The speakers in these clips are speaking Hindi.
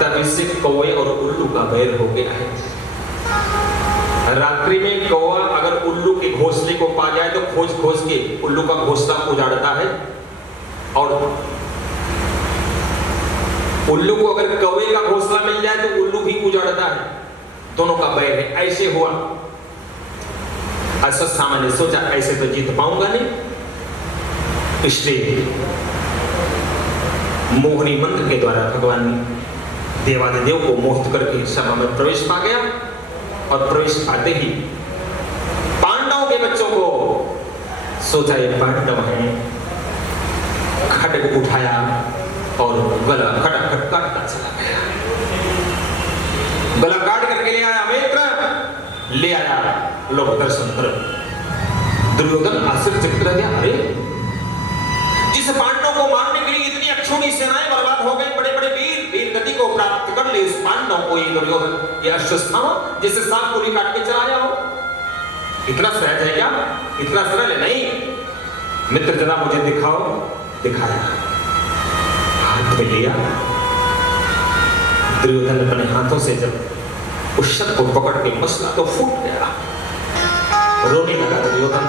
तब इससे कौवे और उल्लू का बैर हो गया है। रात्रि में कौवा अगर उल्लू के घोंसले को पा जाए तो खोज खोज के उल्लू का घोंसला उजाड़ता है, और उल्लू को अगर कौवे का घोंसला मिल जाए तो उल्लू भी उजाड़ता है। दोनों का बैर है। ऐसे हुआ। अश्वत्थामा ने सोचा ऐसे तो जीत पाऊंगा नहीं, इसलिए मोहनी मंत्र के द्वारा भगवान देवादिदेव को मोहित करके सभा में प्रवेश पा गया। और प्रवेश पाते ही पांडवों के बच्चों को सोचा ये पांडव हैं, खड्ग उठाया और गला खटखट काटता चला गया। गला काट करके ले आया मित्र, ले आया लोग दर्शन कर। दुर्योधन आश्चर्यचकित रह गया, अरे जिस पांडवों को मारने के लिए इतनी अक्षौणी सेनाएं बर्बाद हो गई, बड़े बड़े वीर गति को प्राप्त कर ले, इस पांडव को ये दुर्योधन, ये अश्वत्थामा जैसे सांप को काट के चला आया हो, इतना सहज है क्या? इतना सरल है? नहीं मित्र, जरा मुझे दिखाओ। दिखाया, हाथ में लिया। दुर्योधन अपने हाथों से जब उस शब्द को पकड़ के मसला तो फूट गया, रोने लगा दुर्योधन,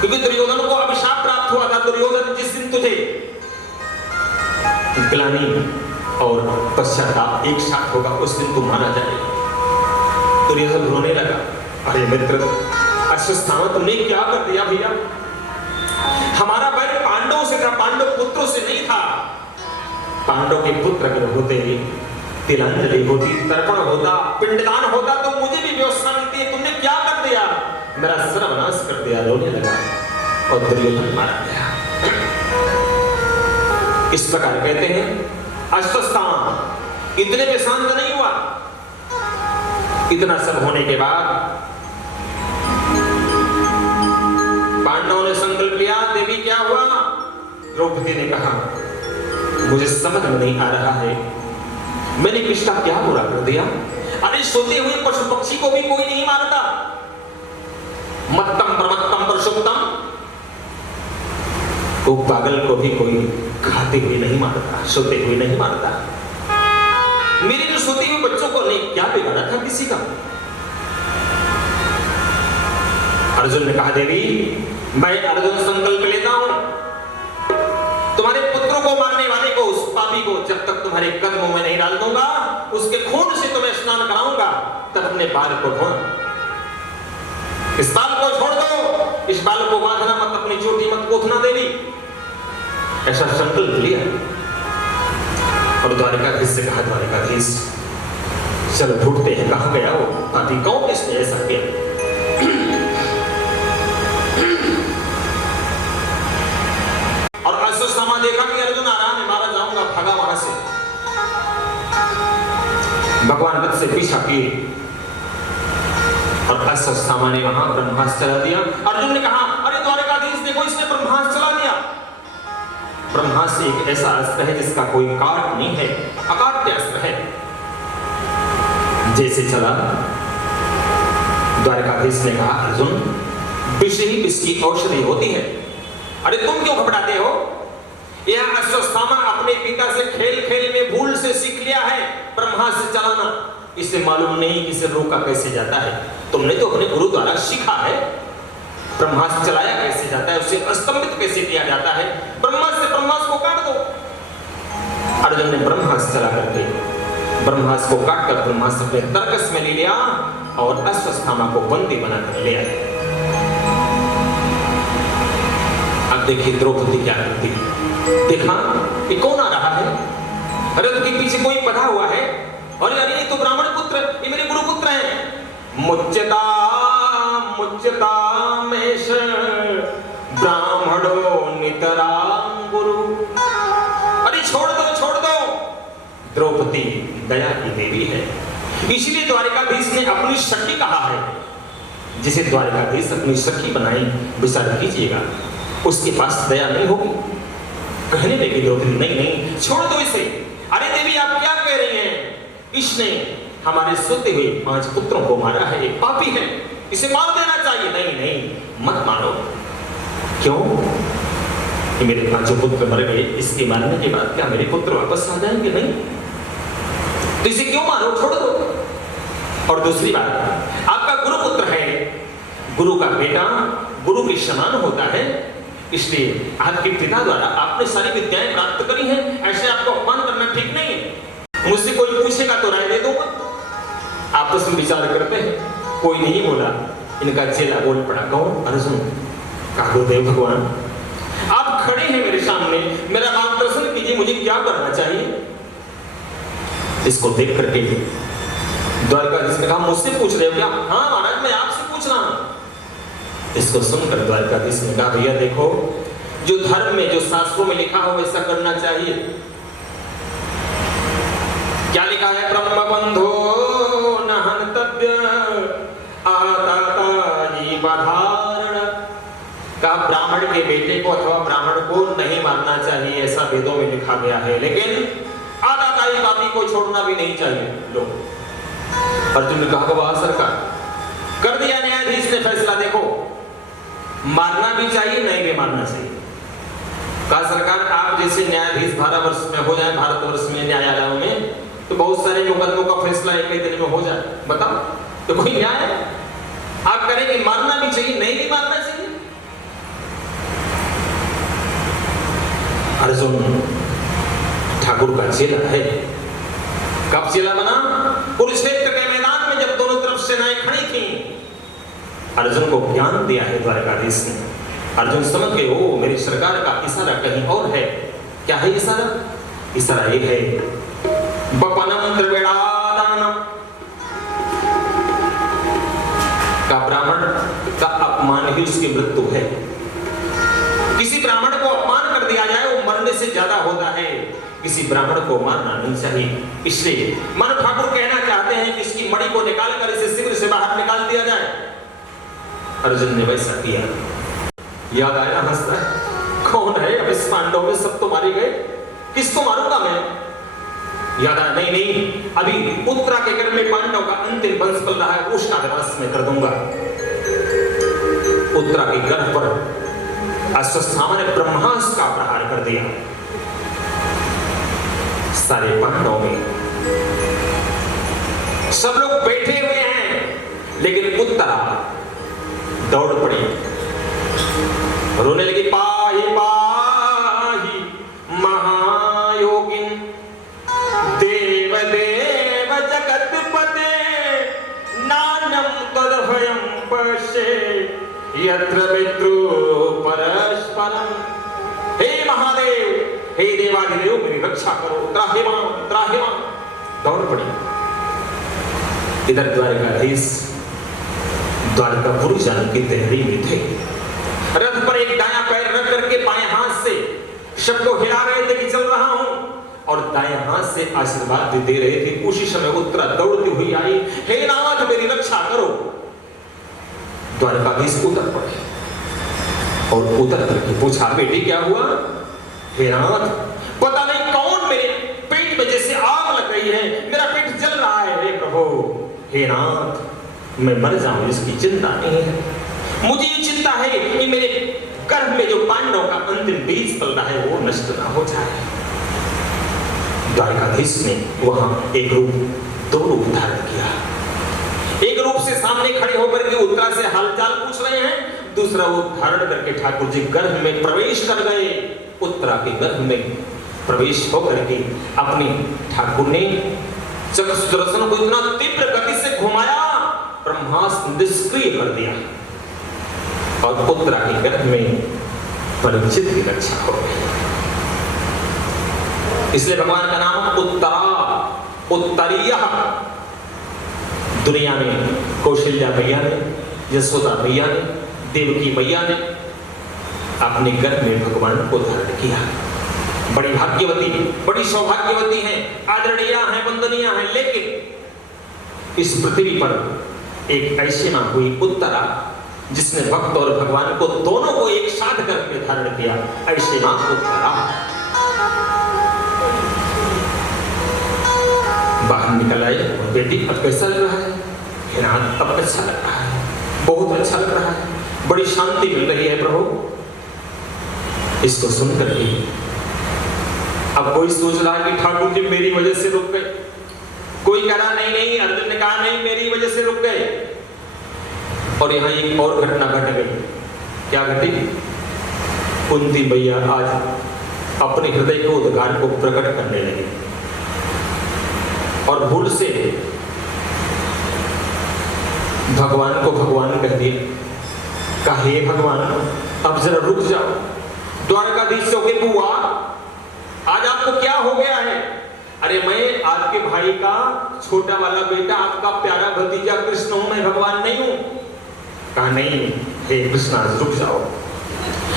क्योंकि दुर्योधन को अभिशाप प्राप्त हुआ था। दुर्योधन, जिस दिन तुझे ग्लानि और पश्चाताप एक साथ होगा उस दिन तू मारा जाएगा। दुर्योधन रोने लगा, अरे मित्र अश्वत्थामा तुमने क्या कर दिया भैया? हमारा बैर पांडवों से था, पांडव पुत्रों से नहीं था। पांडव के पुत्र अगर होते, तिलांजलि होती, तर्पण होता, पिंडदान होता तो मुझे भी व्यवस्था मिलती है। तुमने क्या कर दिया? मेरा सर्वनाश कर दिया। रोने लगा और दुर्योधन मारा गया। इस प्रकार कहते हैं अश्वत्थामा इतने में शांत नहीं हुआ। इतना सब होने के बाद पांडवों ने संकल्प लिया, देवी क्या हुआ? द्रौपदी ने कहा, मुझे समझ में नहीं आ रहा है, मैंने किसका क्या बुरा कर दिया? अरे सोते हुए पशु पक्षी को भी कोई नहीं मारता। मत्तम प्रमत्तम प्रसुप्तम, वो पागल को भी कोई खाते हुए नहीं मारता, सोते हुए नहीं मारता। मेरे जो सोते हुए बच्चों को नहीं क्या बिगाड़ा था किसी का? अर्जुन ने कहा, देवी मैं अर्जुन संकल्प लेता हूं, तुम्हारे पुत्रों को मारने वाले को, उस पापी को जब तक तुम्हारे कदमों में नहीं डाल दूंगा, उसके खून से तुम्हें स्नान कराऊंगा, तब अपने बाल को धोना। इस बाल को छोड़ दो, इस बाल को बांधना मत, अपनी चोटी मत कोथना देवी। ऐसा संकल्प लिया और द्वारिकाधीश से कहा, द्वारिकाधीश चलो ढूंढते हैं कहां गया वो पापी, कौन किसने ऐसा किया? और अश्वत्थामा देखा कि अर्जुन आराम है, मारा जाऊंगा, भागा वहां से। भगवान रथ से पीछा किए और अश्वत्थामा ने वहां ब्रह्मास्त्र चला दिया। अर्जुन ने कहा, अरे द्वारिकाधीश देखो, इसने ब्रह्मास्त्र चला दिया। ब्रह्मास्त्र एक ऐसा अस्त्र है जिसका कोई काट नहीं है, अकाट्य अस्त्र है। जैसे चला, द्वारिकाधीश ने कहा, अर्जुन विष ही विष की औषधि होती है, अरे तुम क्यों घबराते हो? यह अश्वत्थामा अपने पिता से खेल खेल में भूल से सीख लिया है ब्रह्मास्त्र चलाना। इसे मालूम नहीं कि इसे रोका कैसे जाता है। तुमने तो अपने गुरु द्वारा सीखा है ब्रह्मास्त्र चलाया कैसे जाता है, उसे अस्तंभित कैसे किया जाता है। ब्रह्मास्त्र को काट दो। अर्जुन ने ब्रह्मास्त्र चला करके ब्रह्मास्त्र को काट कर ब्रह्मास्त्र अपने तरकस में ले लिया और अश्वत्थामा को बंदी बनाकर ले आए। अब देखिए द्रौपदी क्या करती है। देखा ये कौन आ रहा है? रथ के पीछे कोई बधा हुआ है, और अरे ये तो ब्राह्मण पुत्र, ये मेरे गुरु पुत्र हैं। मुच्यता मुच्यता मेष ब्राह्मणो नितरां गुरु। अरे छोड़ दो, छोड़ दो। द्रौपदी दया की देवी है, इसलिए द्वारिकाधीश ने अपनी सखी कहा है। जिसे द्वारिकाधीश अपनी सखी बनाई, विचार कीजिएगा, उसके पास दया नहीं होगी। कहने लगी द्रौपदी, नहीं नहीं छोड़ दो इसे। अरे देवी आप क्या कह रही हैं? इसने हमारे सोते हुए 5 पुत्रों को मारा है, एक पापी है, इसे मार देना चाहिए। नहीं नहीं मत मारो। क्यों? कि मेरे 5 पुत्र मर गए, इसके मारने के बाद क्या मेरे पुत्र वापस आ जाएंगे? नहीं। तो इसे क्यों मारो, छोड़ दो। और दूसरी बात, आपका गुरु पुत्र है, गुरु का बेटा गुरु के समान होता है, इसलिए आपके पिता द्वारा आपने सारी विद्याएं प्राप्त करी हैं, ऐसे आपको अपमान करना ठीक नहीं है। मुझसे कोई पूछेगा तो राय दे दूंगा। आपस में विचार करते हैं, कोई नहीं बोला, इनका चेला बोल पड़ा, कौन? अर्जुन। कहा गुरुदेव भगवान, आप खड़े हैं मेरे सामने, मेरा मार्गदर्शन कीजिए, मुझे क्या करना चाहिए? इसको देख करके द्वारकाधीश ने कहा, मुझसे पूछ रहे हो क्या? हाँ महाराज, मैं आपसे पूछ रहा हूं। इसको सुनकर द्वारकाधीश ने कहा, भैया देखो, जो धर्म में, जो शास्त्रों में लिखा हो वैसा करना चाहिए। क्या लिखा है? ब्रह्म बंधो न हन्तव्य आतातायी बधारण। कहा ब्राह्मण के बेटे को अथवा ब्राह्मण को नहीं मारना चाहिए, ऐसा वेदों में लिखा गया है, लेकिन आतातायी पापी को छोड़ना भी नहीं चाहिए। लो, अर्जुन ने कहा, वाह सरकार, कर दिया न्यायाधीश ने फैसला, देखो मारना भी चाहिए, नहीं भी मारना चाहिए। कहा सरकार, आप जैसे न्यायाधीश भारतवर्ष में हो जाए, भारतवर्ष में न्यायालयों में तो बहुत सारे मुकदमों का फैसला एक ही दिन में हो जाए, बताओ तो कोई न्याय है? आप करेंगे मारना भी चाहिए, नहीं भी मारना चाहिए। अर्जुन ठाकुर का चेला है। कब चेला बना? कुरुक्षेत्र के मैदान में जब दोनों तरफ सेनाएं खड़ी थी, अर्जुन को ज्ञान दिया है द्वारकाधीश ने। अर्जुन समझ गए, ओ मेरी सरकार का इशारा कहीं और है। क्या है इशारा? इशारा ये है, बपनम त्रिवेणादानम, का ब्राह्मण का अपमान ही उसकी मृत्यु है। किसी ब्राह्मण को अपमान कर दिया जाए वो मरने से ज्यादा होता है, किसी ब्राह्मण को मारना नहीं चाहिए। इसलिए मानो ठाकुर कहना चाहते हैं कि इसकी मणि को निकालकर इसे शिविर से बाहर निकाल दिया जाए। अर्जुन ने वैसा किया। याद आया, हंसता है, कौन है? अब इस पांडव में सब तो मारे गए, किसको मारूंगा मैं? याद आया, नहीं नहीं, अभी उत्तरा के घर में पांडव का अंतिम वंश पल रहा है, उसका विनाश मैं कर दूंगा। उत्तरा के गर्भ पर अश्वत्थामा ने ब्रह्मास्त्र का प्रहार कर दिया। सारे पांडवों में सब लोग बैठे हुए हैं, लेकिन उत्तरा दौड़ पड़ी, रोने लगी, पाहि पाहि महायोगिन देव देव जगतपते नानम तदभयं पश्ये यत्र मित्रो परस्परम। हे महादेव, हे देवाधिदेव, मेरी रक्षा करो, त्राहि मां, त्राहि मां। दौड़ पड़ी। इधर द्वारकाधीश द्वारकापुरी जाने की तैयारी में थे। रथ पर एक दायां पैर रख करके बाएं हाथ से सबको हिला रहे थे कि चल रहा हूं, और दाएं हाथ से आशीर्वाद भी दे रहे थे। उसी समय उत्तरा दौड़ती हुई आई, हे नाथ मेरी रक्षा करो। द्वारकाधीश उतर पड़े और उतर करके पूछा, बेटी क्या हुआ? हे नाथ, पता नहीं कौन मेरे पेट में जैसे आग लग रही है, मेरा पेट जल रहा है। हे प्रभु, हे नाथ, मैं मर जाऊं इसकी चिंता नहीं है, मुझे ये चिंता है कि मेरे गर्भ में जो पांडव का अंतिम बीज पल रहा है वो नष्ट ना हो जाए। द्वारकाधीश ने वहां एक रूप, दो रूप धारण किया। एक रूप से सामने खड़े होकर के उत्तरा से हालचाल पूछ रहे हैं, दूसरा रूप धारण करके ठाकुर जी गर्भ में प्रवेश कर गए। उत्तरा के गर्भ में प्रवेश होकर के अपने ठाकुर ने सुदर्शन को इतना तीव्र गति से घुमाया, ब्रह्मास्त्र निष्क्रिय कर दिया और उत्तरा के गर्भ में परीक्षित की रक्षा हो गई। इसलिए भगवान का नाम उत्तरा, उत्तरीय। दुनिया में कौशल्या मैया ने, यशोदा मैया ने, देवकी मैया ने अपने गर्भ में भगवान को धारण किया। बड़ी भाग्यवती, बड़ी सौभाग्यवती हैं, आदरणीय हैं, वंदनीय हैं। लेकिन इस पृथ्वी पर एक ऐसी मां हुई उत्तरा जिसने भक्त और भगवान को दोनों को एक साथ गर्भ में धारण किया। ऐसी मां उत्तरा बाहर निकल आई, बेटी अब कैसा लग रहा है? हिनाद, अब अच्छा लग रहा है, बहुत अच्छा लग रहा है, बड़ी शांति मिल रही है प्रभु। इसको सुनकर के अब कोई सोच रहा है कि ठाकुर जी मेरी वजह से रुक गए, और यहाँ एक और घटना घट गई। क्या घटी? कुंती मैया आज अपने हृदय के उद्गार को प्रकट करने लगी और भूल से भगवान को भगवान कह दिया। कहा, हे भगवान, अब जरा रुक जाओ। द्वारकाधीश के बुआ, आज आपको क्या हो गया है? अरे मैं आपके भाई का छोटा वाला बेटा, आपका प्यारा भतीजा कृष्ण हूं, मैं भगवान नहीं हूं। कहा, नहीं हे कृष्ण, रुक जाओ,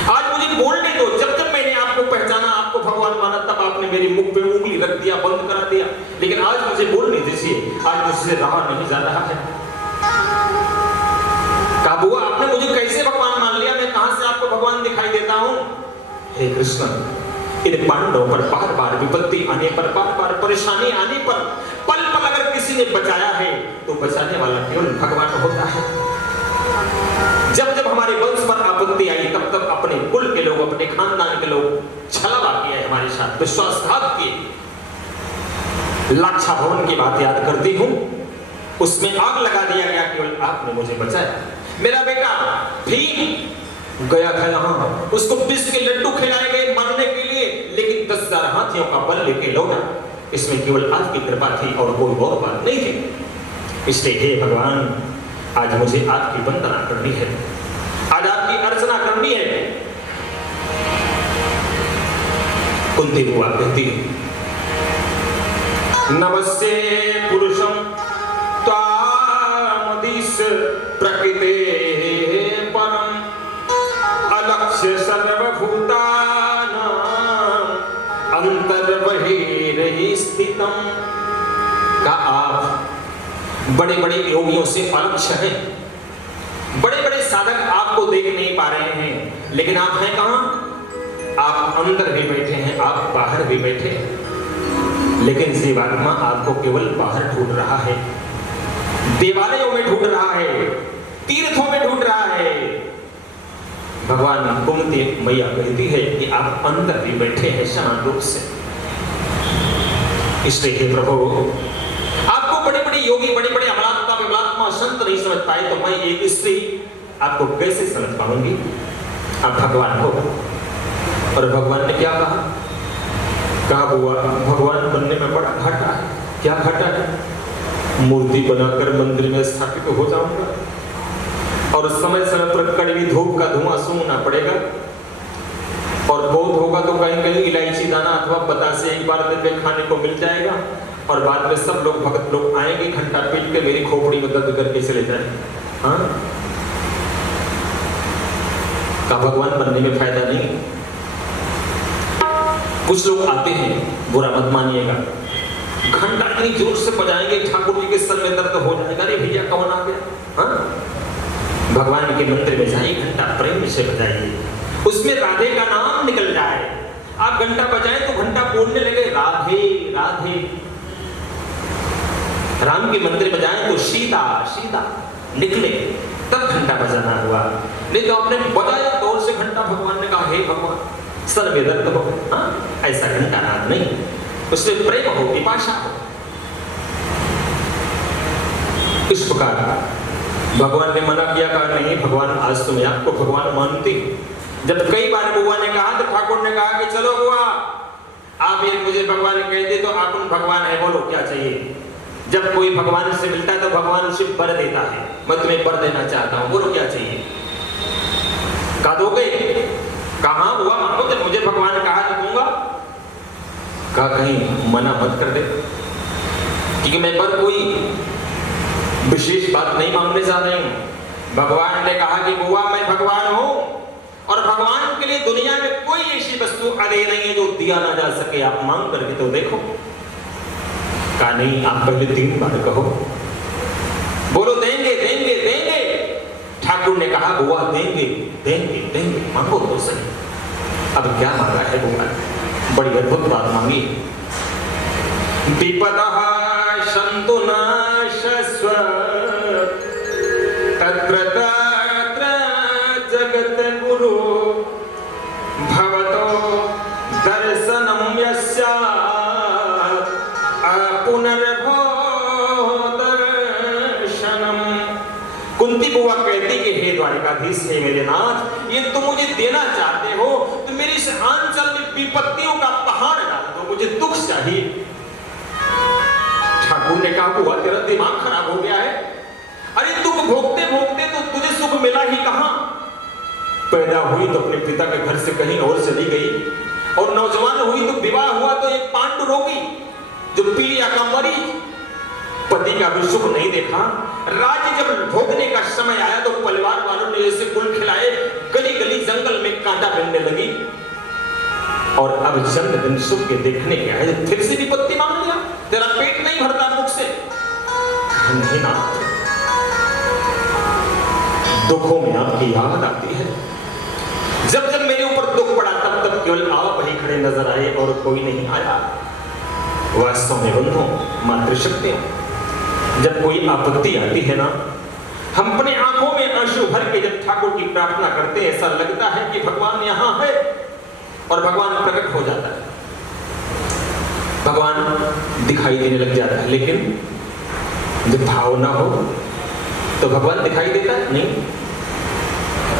आज मुझे बोलने दो। जब जब मैंने आपको पहचाना, आपको भगवान माना, तब आपने मेरी मुख पे उंगली रख दिया, बंद करा दिया। लेकिन आज मुझे बोलने दीजिए, आज मुझसे रहा नहीं जा रहा है। कहा, बुआ, आपने मुझे कैसे भगवान मान लिया? मैं कहां से आपको भगवान दिखाई देता हूं? हे कृष्ण, इन पांडवों पर बार बार विपत्ति आने पर, बार बार परेशानी आने पर, पल पल अगर किसी ने बचाया है तो बचाने वाला केवल भगवान होता है। जब जब हमारे वंश पर आपत्ति आई, तब तब अपने कुल के लोग, अपने खानदान के लोग छलावा किया है हमारे साथ, विश्वासघात किए। लाक्षा भवन की बात याद करती हूं, उसमें आग लगा दिया गया, केवल आपने मुझे बचाया। मेरा बेटा भीम गया था यहाँ, उसको विष के लड्डू खिलाए गए मरने के लिए, लेकिन 10,000 हाथियों का बल लेके लौटा। इसमें केवल आपकी कृपा थी और कोई और बात नहीं थी। इसलिए हे भगवान, आज मुझे आपकी वंदना करनी है, आज आपकी अर्चना करनी है। कुंती बुआ कहती, नमस्ते पुरुषम त्वामदिश प्रकृते परम अलक्ष्य सर्वभूतानां अंतर्बहिर्हि स्थितम्। का आप बड़े बड़े योगियों से अलक्ष्य हैं, बड़े बड़े साधक आपको देख नहीं पा रहे हैं, लेकिन आप हैं कहां? आप अंदर भी बैठे हैं, आप बाहर भी बैठे हैं, लेकिन जीवात्मा आपको केवल बाहर ढूंढ रहा है, देवालयों में ढूंढ रहा है, तीर्थों में ढूंढ रहा है। भगवान कुंती मैया कहती है कि आप अंदर भी बैठे हैं शांत रूप से। इसलिए हे प्रभु, आपको बड़े बड़े योगी, बड़े बड़े अमलात्मा विमलात्मा संत नहीं समझ पाए, तो मैं एक स्त्री आपको कैसे समझ पाऊंगी? आप भगवान हो। और भगवान ने क्या कहा? कहा, बुआ, भगवान बनने में बड़ा घाटा है। क्या घाटा है? मूर्ति बनाकर मंदिर में स्थापित हो जाऊंगा और समय समय पर कड़वी धूप का धुआं सूंघना पड़ेगा, और बोध होगा तो कहीं कहीं इलायची दाना अथवा बतासे एक बार दिन में खाने को मिल जाएगा, और बाद में सब लोग भक्त लोग आएंगे, घंटा पीट के मेरी खोपड़ी में दर्द करके चले जाएंगे। हाँ, का भगवान बनने में फायदा नहीं। कुछ लोग आते हैं, बुरा मत मानिएगा, घंटा इतनी जोर से बजाएंगे ठाकुर जी के सर में दर्द हो जाएगा। अरे भैया कौन आ गया? हाँ, भगवान के मंदिर में जाइए, घंटा प्रेम से बजाइए, उसमें राधे का नाम निकल जाए। आप घंटा बजाएं तो घंटा बोलने लगे राधे राधे। राम के मंदिर में जाएं तो सीता सीता निकले, तब घंटा बजाना हुआ। नहीं तो आपने बजाया दौर से घंटा, भगवान ने कहा, हे भगवान, सर में दर्द हो। हाँ, ऐसा घंटा नाम नहीं, उसमें प्रेम हो, पिपाशा हो। इस प्रकार भगवान ने मना किया, कहा नहीं भगवान, आज तो मैं आपको भगवान मानती हूं। जब कई बार बुआ ने कहा तो ठाकुर ने कहा कि चलो बुआ, आप ये मुझे भगवान कहते तो आप भगवान है, बोलो क्या चाहिए? जब कोई भगवान से मिलता है तो भगवान उसे वर देता है। मैं तुम्हें वर देना चाहता हूं, बोलो क्या चाहिए? कहा दोगे? कहा बुआ मांगो, जब मुझे भगवान कहा तो दूंगा। कहा कहीं मना मत कर दे, क्योंकि मैं पर कोई विशेष बात नहीं मांगने जा रही हूं। भगवान ने कहा कि बुआ मैं भगवान हूं, और भगवान के लिए दुनिया में कोई ऐसी वस्तु अधे नहीं है जो दिया ना जा सके। आप मांग करके तो देखो। कहा नहीं, आप पहले 3 बार कहो, बोलो देंगे देंगे देंगे। ठाकुर ने कहा बुआ देंगे देंगे देंगे, मांगो तो सही। अब क्या मांगा है बुआ? बड़ी अद्भुत बात मांगी। विपदः सन्तु नाशस्व तत्र तत्र जगद्गुरु भवतो दर्शनं यस्यात् पुनर्भो दर्शनम्। कुंती बुआ कहती द्वारिकाधीश है मेरे नाथ, ये तुम मुझे देना चाहते हो तो मेरी इस आंचल में विपत्तियों का पहाड़ डाल दो, मुझे दुख चाहिए। ठाकुर ने कहा हुआ तेरा दिमाग खराब हो गया है, अरे दुख भोगते भोगते तो तुझे सुख मिला ही कहां। पैदा हुई तो अपने पिता के घर से कहीं और चली गई, और नौजवान हुई तो विवाह हुआ तो एक पांडु रोगी जो पीलिया का मरीज, पति का भी सुख नहीं देखा। राज्य जब भोगने का समय आया तो परिवार वालों ने ऐसे गुल खिलाए, गली गली जंगल में कांटा बनने लगी, और अब चंद दिन सुख के देखने के आए फिर से विपत्ति मांग लिया, तेरा पेट नहीं भरता मुख से। नहीं ना, दुखों में आपकी याद आती है, जब जब मेरे ऊपर दुख पड़ा तब तब केवल आप ही खड़े नजर आए और कोई नहीं आया। वास्तव में बंधुओं, मातृशक्तियों, जब कोई आपत्ति आती है ना, हम अपने आंखों में आंसू भर के जब ठाकुर की प्रार्थना करते हैं, ऐसा लगता है कि भगवान यहां है, और भगवान प्रकट हो जाता है, भगवान दिखाई देने लग जाता है। लेकिन जब भाव ना हो तो भगवान दिखाई देता है नहीं।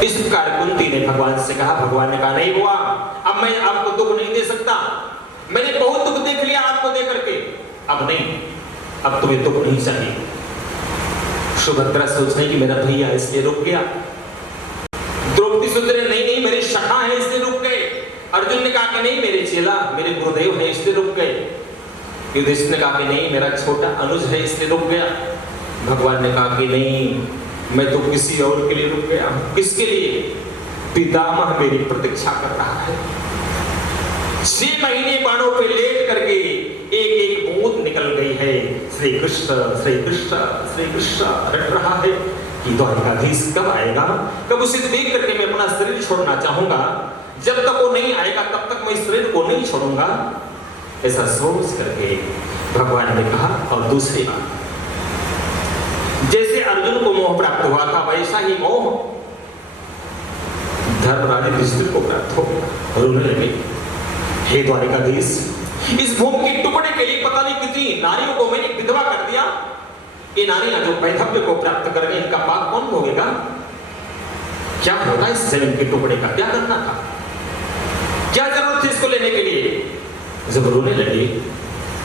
इस प्रकार कुंती ने भगवान से कहा, भगवान ने कहा नहीं हुआ, अब मैं आपको दुख नहीं दे सकता, मैंने बहुत दुख देख लिया आपको दे करके, अब नहीं, अब तुम्हें दुख नहीं चाहिए। सुभद्रा सोच रही कि मेरा भैया इसलिए रुक गया, द्रौपदी सोच रहे नहीं नहीं मेरे सखा है इसलिए रुक गए, अर्जुन ने कहा कि नहीं मेरे चेला मेरे गुरुदेव है इसलिए रुक गए, युधिष्ठिर ने कहा कि नहीं मेरा छोटा अनुज है इसलिए रुक गया, भगवान ने कहा कि नहीं मैं तो किसी और के लिए रुक गया हूं। किसके लिए? पितामह मेरी प्रतीक्षा कर रहा है। 6 महीने बाणों पे लेट करके एक एक बूंद निकल गई है, श्री कृष्ण श्री कृष्ण श्री कृष्ण रट रहा है कि द्वारिकाधीश कब आएगा, कब उसे देख करके मैं अपना शरीर छोड़ना चाहूंगा, जब तक वो नहीं आएगा तब तक मैं इस शरीर को नहीं छोड़ूंगा। ऐसा सोच करके भगवान ने कहा, और दूसरी बात, जैसे अर्जुन को मोह प्राप्त हुआ था वैसा ही मोह धर्मराज युधिष्ठिर को प्राप्त हो, रोने लगे, हे द्वारिकाधीश इस भूमि के टुकड़े के लिए पता नहीं कितनी नारियों को मैंने विधवा कर दिया, ये नारियां जो वैधव्य को प्राप्त कर गई इनका पाप कौन भोगेगा? क्या होगा इस जमीन के टुकड़े का, क्या करना था, क्या जरूरत थी इसको लेने के लिए? जब रोने लगे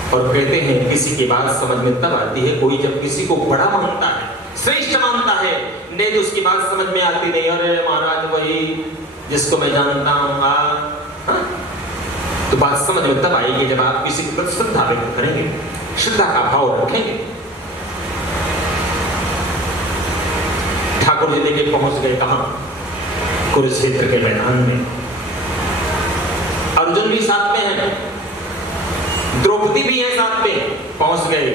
और कहते हैं किसी की बात समझ में तब आती है कोई जब किसी को बड़ा मानता है, श्रेष्ठ मानता है, नहीं तो उसकी बात समझ में आती नहीं, अरे महाराज वही जिसको मैं जानता हूँ, तो बात समझ में तब आएगी जब आप किसी के प्रति श्रद्धा व्यक्त करेंगे, श्रद्धा का भाव रखेंगे। ठाकुर जी लेके पहुंच गए कहां? कुरुक्षेत्र के मैदान में। अर्जुन भी साथ में है, द्रौपदी भी है साथ में, पहुंच गए,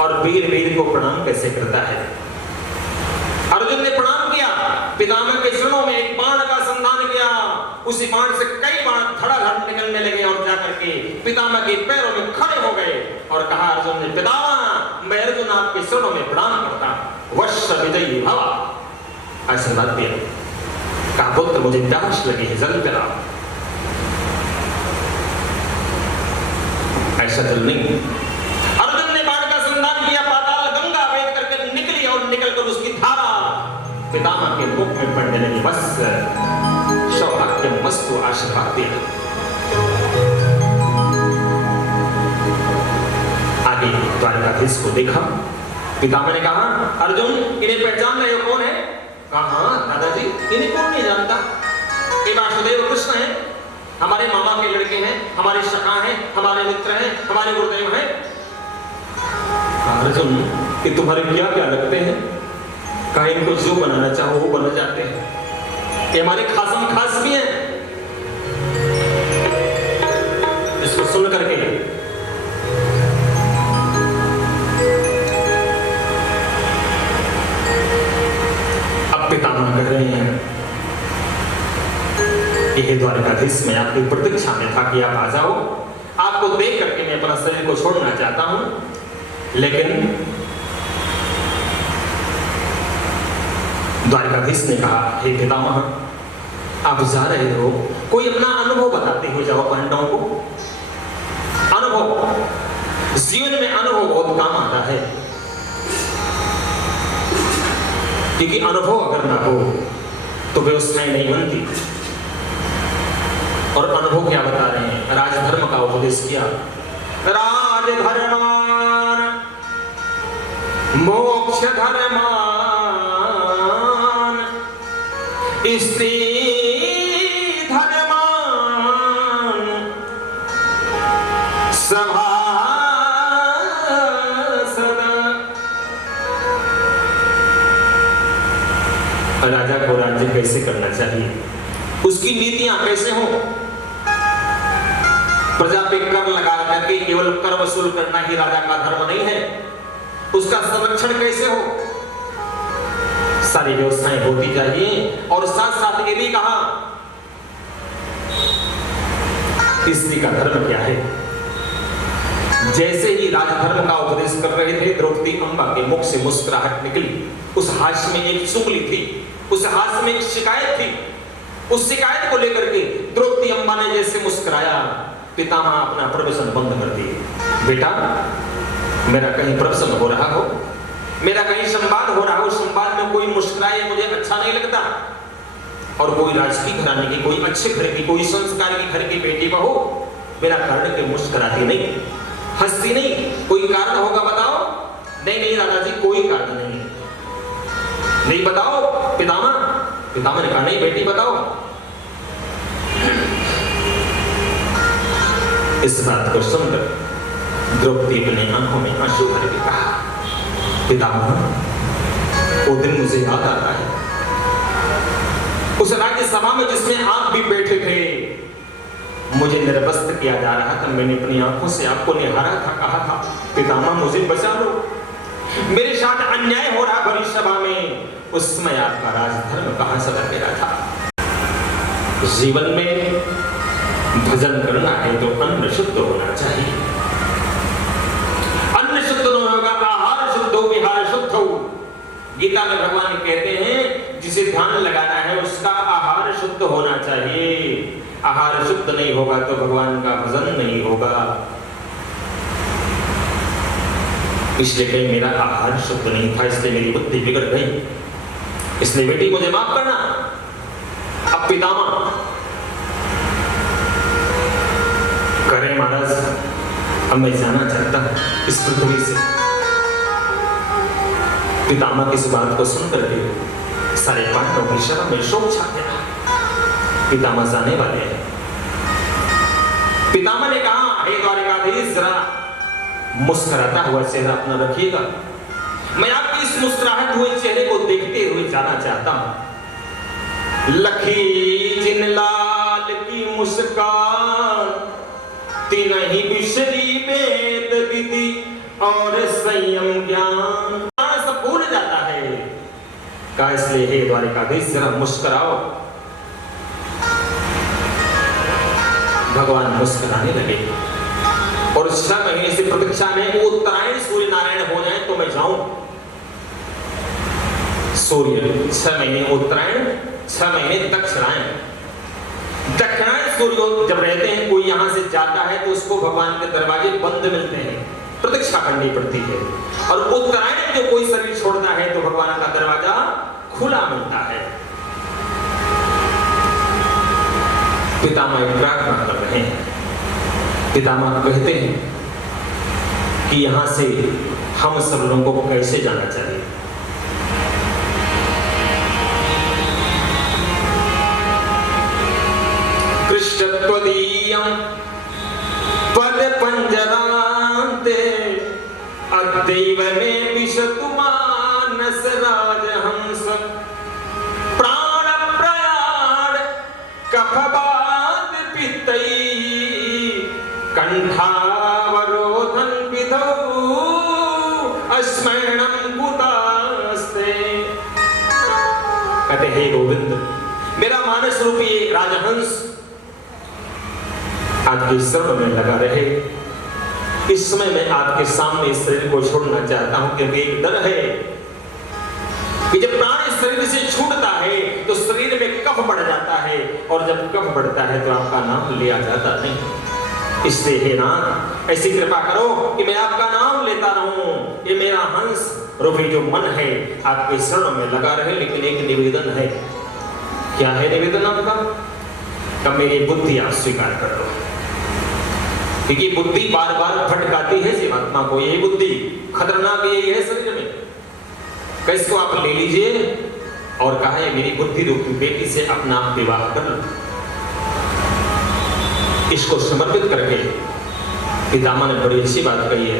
और वीर वीर को प्रणाम कैसे करता है? अर्जुन ने प्रणाम किया, पितामह के चरणों में एक बाण का संधान किया, उसी बाण से कई बाण धड़ाधड़ निकलने लगे और जाकर के पितामह के पैरों में खड़े हो गए और कहा अर्जुन ने, पितामह मैं अर्जुन आपके चरणों में प्रणाम करता, वश्य विजयी भव, आशीर्वाद दिया। कहा पुत्र मुझे प्यास लगी है, जल पिलाओ। ऐसा जल नहीं। अर्जुन ने बाण का संधान किया, पाताल गंगा वेद करके निकली और निकलकर उसकी धारा पितामह के मुख में पड़ने लगी। बस सौभाग्य मस्तु आशीर्वाद दिया। आगे द्वारिकाधीश को देखा, पितामह ने कहा अर्जुन इन्हें पहचान रहे हो कौन है? कहा हाँ दादाजी इन्हें कौन नहीं जानता, ये वासुदेव कृष्ण है, हमारे मामा के लड़के हैं, हमारे सखा हैं, हमारे मित्र हैं, हमारे गुरुदेव हैं। अर्जुन कि तुम्हारे क्या क्या लगते हैं? कहा इनको जो बनाना चाहो वो बन जाते हैं, ये हमारे खासम खास भी हैं। इसको सुन करके अब पितामह कह रहे हैं कि द्वारिकाधीश मैं आपकी प्रतीक्षा में था कि आप आ जाओ, आपको देख करके मैं अपना शरीर को छोड़ना चाहता हूं, लेकिन द्वारिकाधीश ने कहा हे पितामह आप जा रहे हो, कोई अपना अनुभव बताते हो जाओ पांडवों को। अनुभव जीवन में अनुभव बहुत काम आता है। क्योंकि अनुभव अगर ना हो तो व्यवस्थाएं नहीं बनती। और अनुभव क्या बता रहे हैं? राजधर्म का उपदेश किया। राजधर्मान मोक्ष धर्मान स्त्री धर्मान सभासद। राजा को राज्य कैसे करना चाहिए, उसकी नीतियां कैसे हो, प्रजा पे कर लगा करके केवल कर वसूल करना ही राजा का धर्म नहीं है, उसका संरक्षण कैसे हो, सारी व्यवस्थाएं होती चाहिए। और साथ साथ ये भी कहा स्त्री का धर्म क्या है। जैसे ही राजधर्म का उपदेश कर रहे थे, द्रौपदी अम्बा के मुख से मुस्कुराहट निकली। उस हास्य में एक चुगली थी, उस हास्य में एक शिकायत थी। उस शिकायत को लेकर के द्रौपदी अम्बा ने जैसे मुस्कुराया, पितामह अपना प्रवचन बंद कर दिए। बेटा, मेरा कहीं प्रवचन हो रहा हो, मेरा कहीं संवाद हो रहा हो, संवाद में कोई मुस्कुराए मुझे अच्छा नहीं लगता। और कोई राजकीय घराने की, कोई अच्छे घर की, कोई संस्कार की घर की बेटी बहू मेरा कारण के मुस्कुराती नहीं, हंसती नहीं, कोई कारण होगा बताओ? नहीं नहीं दादाजी, कोई कारण नहीं। नहीं बताओ पितामह? पितामह ने कहा नहीं बेटी बताओ। इस बात को सुनकर द्रौपदी अपनी आंखों में आंसू भर के कहा, पितामह वो दिन मुझे याद आता है, उस राज्य सभा में जिसमें आप भी बैठे थे, मुझे निर्वस्त्र किया जा रहा था, मैंने अपनी आंखों से आपको निहारा था, कहा था पितामह मुझे बचा लो, मेरे साथ अन्याय हो रहा भरी सभा में। उस समय आपका राजधर्म कहां से लग रहा था। जीवन में भजन करना है तो अन्न शुद्ध होना चाहिए। अन्न शुद्ध नहीं होगा, आहार शुद्ध हो, विहार शुद्ध हो। गीता में भगवान कहते हैं जिसे ध्यान लगाना है उसका आहार शुद्ध होना चाहिए। आहार शुद्ध नहीं होगा तो भगवान का भजन नहीं होगा। इसलिए कहीं मेरा आहार शुद्ध नहीं था, इसलिए मेरी बुद्धि बिगड़ गई, इसलिए बेटी मुझे माफ करना। अब पितामह करें महाराज, अब मैं जाना चाहता हूं इस पृथ्वी से। पितामह की इस बात को सुनकर के सारे पांडवों की शर्म में शोक छा गया। पितामह जाने वाले हैं। पितामह ने कहा, हे द्वारिकाधीश, जरा मुस्कुराता हुआ चेहरा अपना रखिएगा, मैं आपके इस मुस्कुराहट हुए चेहरे को देखते हुए जाना चाहता हूं। लखी जिन लाल की मुस्कान तिनहि बिसरी वेद विधि और संयम ज्ञान। सब भूल जाता है। कहा इसलिए हे द्वारिकाधीश जरा मुस्कुराओ। भगवान मुस्कुराने लगे और 6 महीने से प्रतीक्षा में उत्तरायण सूर्य नारायण हो जाए तो मैं जाऊं। सूर्य 6 महीने उत्तरायण, 6 महीने दक्षिणायन। दक्षिणायन सूर्य जब रहते हैं, कोई यहां से जाता है तो उसको भगवान के दरवाजे बंद मिलते हैं, प्रतीक्षा करनी पड़ती है। और उत्तरायण जो कोई शरीर छोड़ता है तो भगवान का दरवाजा खुला मिलता है। पितामह प्रार्थना कर रहे हैं। पितामह कहते हैं कि यहां से हम सब लोगों को कैसे जाना चाहिए। कृष्णत्वदीयं पद पंजरान्ते अद्दैव मे विशतु मानस राजहंस प्राण प्रयाण कफवात पित्तै कंठावरोधन विधौ अस्मरणं कुतास्ते। कहते हे गोविंद, मेरा मानस रूपी राजहंस आपके शरण में लगा रहे। इस समय मैं आपके सामने इस शरीर को छोड़ना चाहता हूं, क्योंकि एक डर है कि जब प्राण इस शरीर से छूटता है तो शरीर में कफ बढ़ जाता है, और जब कफ बढ़ता है तो आपका नाम लिया जाता नहीं। इसलिए हे नाथ, ऐसी कृपा करो कि मैं आपका नाम लेता रहूं। ये मेरा हंस रूपी जो मन है आपके शरण में लगा रहे। लेकिन एक निवेदन है। क्या है निवेदन आपका? कब मेरी बुद्धि आप स्वीकार कर लो, क्योंकि बुद्धि बार बार भटकाती है जीवात्मा को। यही बुद्धि खतरनाक यही है शरीर में। कैसको आप ले लीजिए और कहा है मेरी बुद्धि रूपी बेटी से अपना विवाह कर लो। इसको समर्पित करके पितामह ने बड़ी अच्छी बात कही है।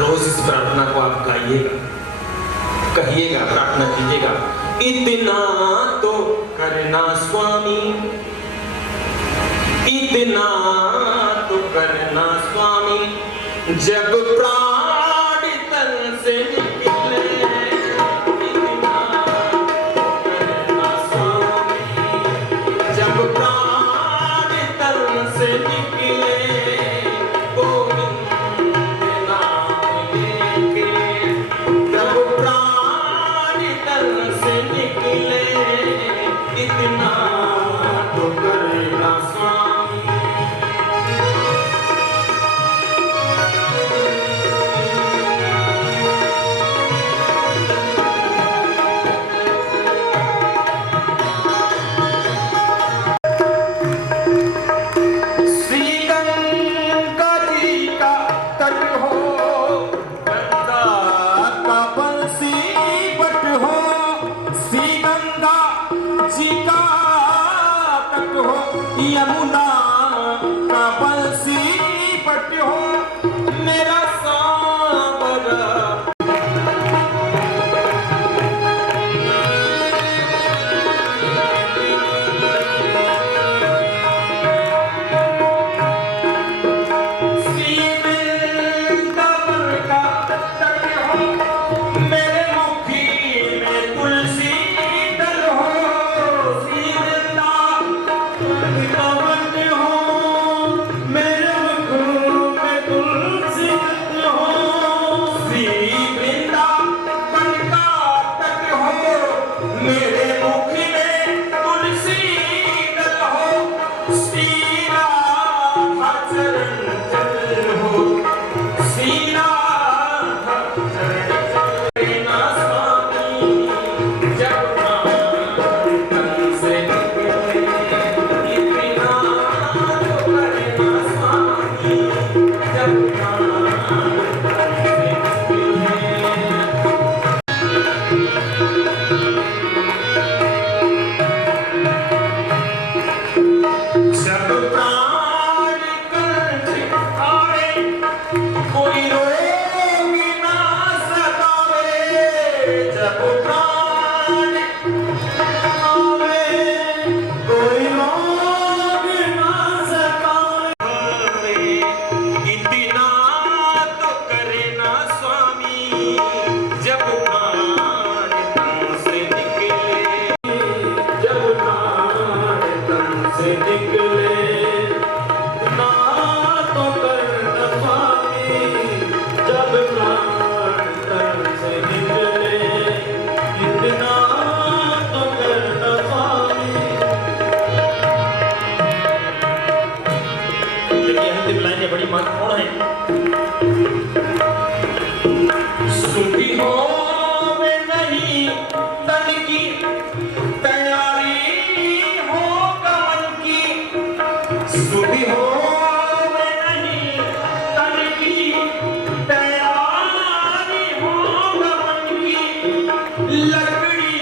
रोज इस प्रार्थना को आप गाइएगा, कहिएगा, प्रार्थना कीजिएगा। इतना तो करना स्वामी, इतना तो करना स्वामी, जब प्राण तन से निकले। इतना तो करना स्वामी, जब प्राण तन से निकले। गोविंद नाम लेके जब प्राण तन से निकले। इतना तो करना स्वामी। यमुना का बंसी पट हो मेरा सांवरा। बड़ी महत्वपूर्ण है। सुखी हो वे नहीं तन की तैयारी हो गमन की। सुखी हो वे नहीं तन की तैयारी हो गमन की। लकड़ी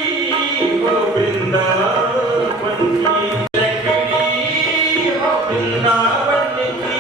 हो वृंदावन की, लकड़ी हो वृंदावन की।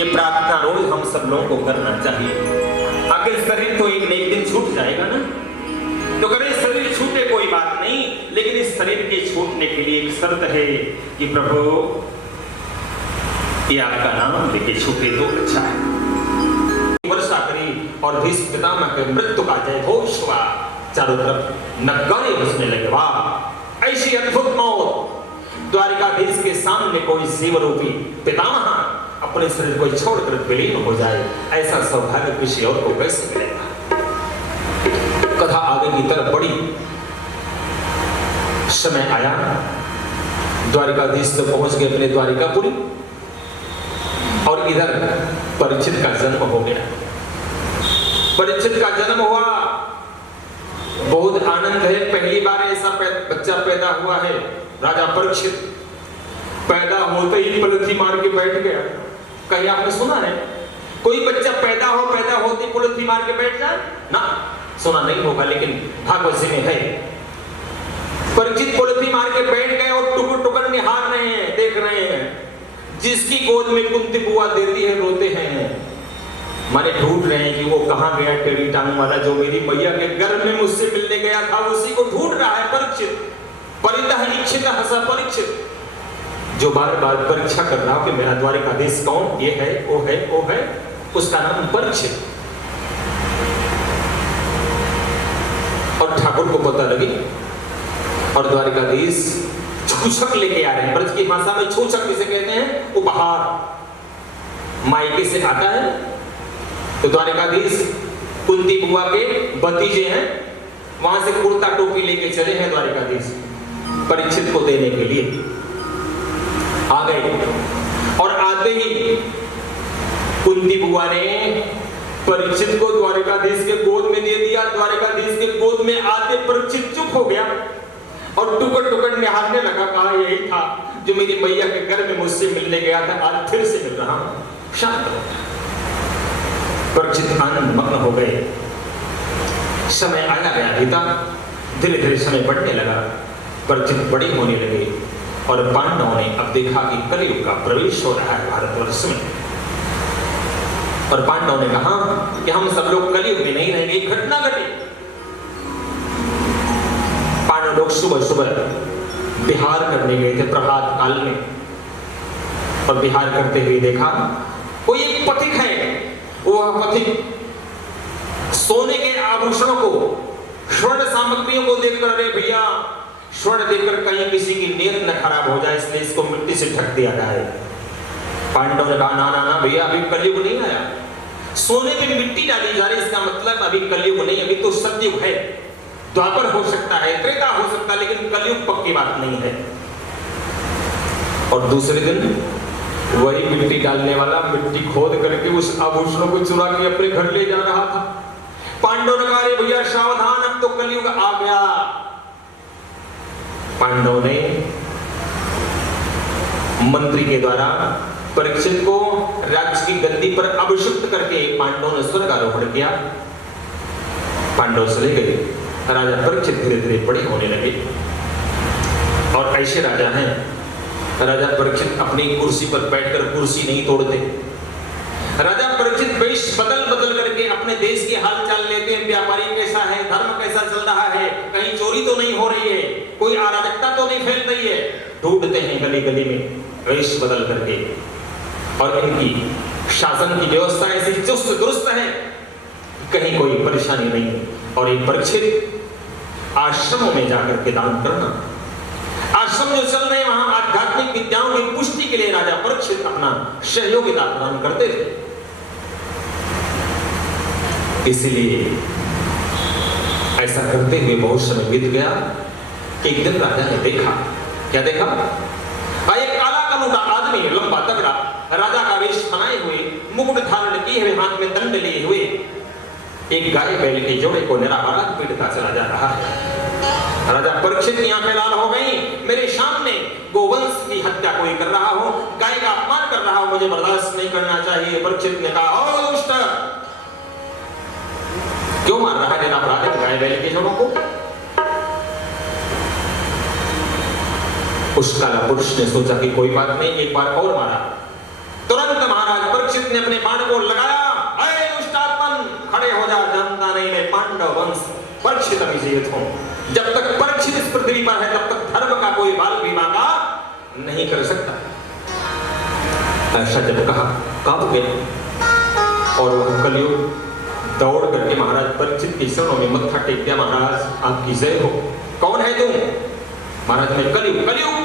ये प्रार्थना रोज हम सब लोगों को करना चाहिए। आखिर शरीर तो एक न एक दिन छूट जाएगा ना, तो अगर शरीर छूटे कोई बात नहीं, लेकिन इस शरीर के छूटने के लिए एक शर्त है कि प्रभु ये आपका नाम लेके छूटे तो अच्छा है। वर्षा करी और भीष्म पितामह के मृत्यु का जय घोष हुआ, चारों तरफ नगाड़े बजने लगे। वाह, ऐसी अद्भुत मौत द्वारिकाधीश के सामने कोई शिवरूपी पितामह अपने शरीर को छोड़कर विलीन हो जाए, ऐसा सौभाग्य किसी और को कैसे मिलेगा। कथा आगे की तरफ बढ़ी, समय आया, द्वारिकाधीश तो पहुंच गए अपने द्वारिकापुरी, और इधर परीक्षित का जन्म हो गया। परीक्षित का जन्म हुआ, बहुत आनंद है, पहली बार ऐसा बच्चा पैदा हुआ है। राजा परीक्षित पैदा होते ही पलथी मार के बैठ गया। कहीं आपने सुना है कोई बच्चा पैदा होते ही पलथी मार के बैठ जाए? ना, सुना नहीं होगा, लेकिन भागवत में है। परीक्षित पलथी मार के बैठ गए और टुकड़ टुकड़ निहार रहे हैं, देख रहे हैं। जिसकी गोद में कुंती बुआ देती है रोते हैं, माने ढूंढ रहे हैं कि वो कहां गया टेढ़ी टांग वाला जो मेरी मैया के गर्भ में मुझसे मिलने गया था, उसी को ढूंढ रहा है परीक्षित। परितः इच्छितः स परीक्षित, जो बार बार परीक्षा कर रहा हो कि मेरा द्वारिकाधीश कौन, ये है वो है वो है, उसका नाम परीक्षित। और ठाकुर को पता लगी, और द्वारिकाधीश छूछक लेके आ रहे हैं। ब्रज की भाषा में छूछक किसे कहते हैं? उपहार। मायके से आता है तो द्वारिकाधीश कुंती बुआ के भतीजे हैं, वहां से कुर्ता टोपी लेके चले हैं द्वारिकाधीश परीक्षित को देने के लिए। आ गए, और आते ही कुंती बुआ ने परीक्षित को द्वारिकाधीश के गोद में दे दिया। द्वारिकाधीश के गोद में आते परीक्षित चुप हो गया और टुकड़ टुकड़ निहारने लगा। कहा यही था जो मेरी मैया के घर में मुझसे मिलने गया था, आज फिर से मिल रहा हूं। शांत हो गया, परीक्षित आनंद मग्न हो गए। समय आया गया बीता, धीरे धीरे समय बढ़ने लगा, परीक्षित बड़े होने लगे, और पांडवों ने अब देखा कि कलयुग का प्रवेश हो रहा है भारतवर्ष में। और पांडवों ने कहा कि हम सब लोग कलयुग में नहीं रहेंगे। एक घटना घटी, पांडव लोग सुबह सुबह विहार करने गए थे प्रभात काल में, और विहार करते हुए देखा कोई एक पथिक है। वह पथिक सोने के आभूषणों को, स्वर्ण सामग्रियों को देखकर, अरे भैया स्वर्ण देखकर कहीं किसी की नीयत न खराब हो जाए, इसलिए इसको मिट्टी से ढक दिया जाए। पांडव ने कहा ना ना ना भैया, अभी कलयुग नहीं आया, सोने पे मिट्टी डाली जा रही, इसका मतलब अभी कलयुग नहीं, अभी तो सतयुग है। द्वापर हो सकता है, त्रेता हो सकता है, लेकिन कलयुग पक्की बात नहीं है। और दूसरे दिन वही मिट्टी डालने वाला मिट्टी खोद करके उस आभूषणों को चुरा के अपने घर ले जा रहा था। पांडव ने कहा भैया सावधान, अब तो कलयुग आ गया। पांडव ने मंत्री के द्वारा परीक्षित को राज्य की गद्दी पर अभिषिक्त करके पांडवों ने स्वर्गारोहण किया। पांडव चले गए, राजा परीक्षित धीरे धीरे बड़े होने लगे। और ऐसे राजा हैं, राजा परीक्षित अपनी कुर्सी पर बैठकर कुर्सी नहीं तोड़ते। राजा परीक्षित वेश बदल बदल करके अपने देश की हालचाल लेते हैं, व्यापारी कैसा है, धर्म कैसा चल रहा है, कहीं चोरी तो नहीं हो रही है, कोई अराजकता तो नहीं फैल रही है, ढूंढते हैं गली गली में वेश बदल करके। और इनकी शासन की व्यवस्था ऐसी चुस्त दुरुस्त है, कहीं कोई परेशानी नहीं। और एक परीक्षित आश्रमों में जाकर के दान करना, आश्रम जो चल रहे वहां आध्यात्मिक विद्याओं की पुष्टि के लिए राजा परीक्षित अपना सहयोगिता प्रदान करते थे। इसलिए ऐसा करते हुए बहुत समय बीत गया। एक दिन राजा ने देखा, क्या देखा? एक काला कलूटा आदमी, लंबा तगड़ा, राजा का वेश बनाए हुए, मुकुट धारण किए हुए, हाथ में दंड लिए हुए, एक गाय बैल के जोड़े को निरापराध पीड़ता चला जा रहा है। राजा परीक्षित की आंखें लाल हो गई, मेरे सामने गोवंश की हत्या कोई कर रहा हो, गाय का अपमान कर रहा हो, मुझे बर्दाश्त नहीं करना चाहिए। परीक्षित ने कहा, ओ दुष्ट, क्यों मार रहा है निरापराध गाय बैल के जोड़ों को? उस काला पुरुष ने सोचा कि कोई बात नहीं, एक बार और मारा। तुरंत महाराज परीक्षित परीक्षित ने अपने बाण को लगाया। अरे दुष्टात्मन, खड़े हो जा, जानता नहीं मैं पांडव वंश परीक्षित अभिजीत हूं। जब तक परीक्षित इस पृथ्वी पर है तब तक धर्म का कोई बाल विवाह नहीं कर सकता। ऐसा जब कहा कांप गया और वह कलयुग दौड़ करके महाराज परीक्षित के चरणों में मत्था टेक दिया। महाराज आपकी जय हो। कौन है तुम? महाराज मैं कलयुग। कलयुग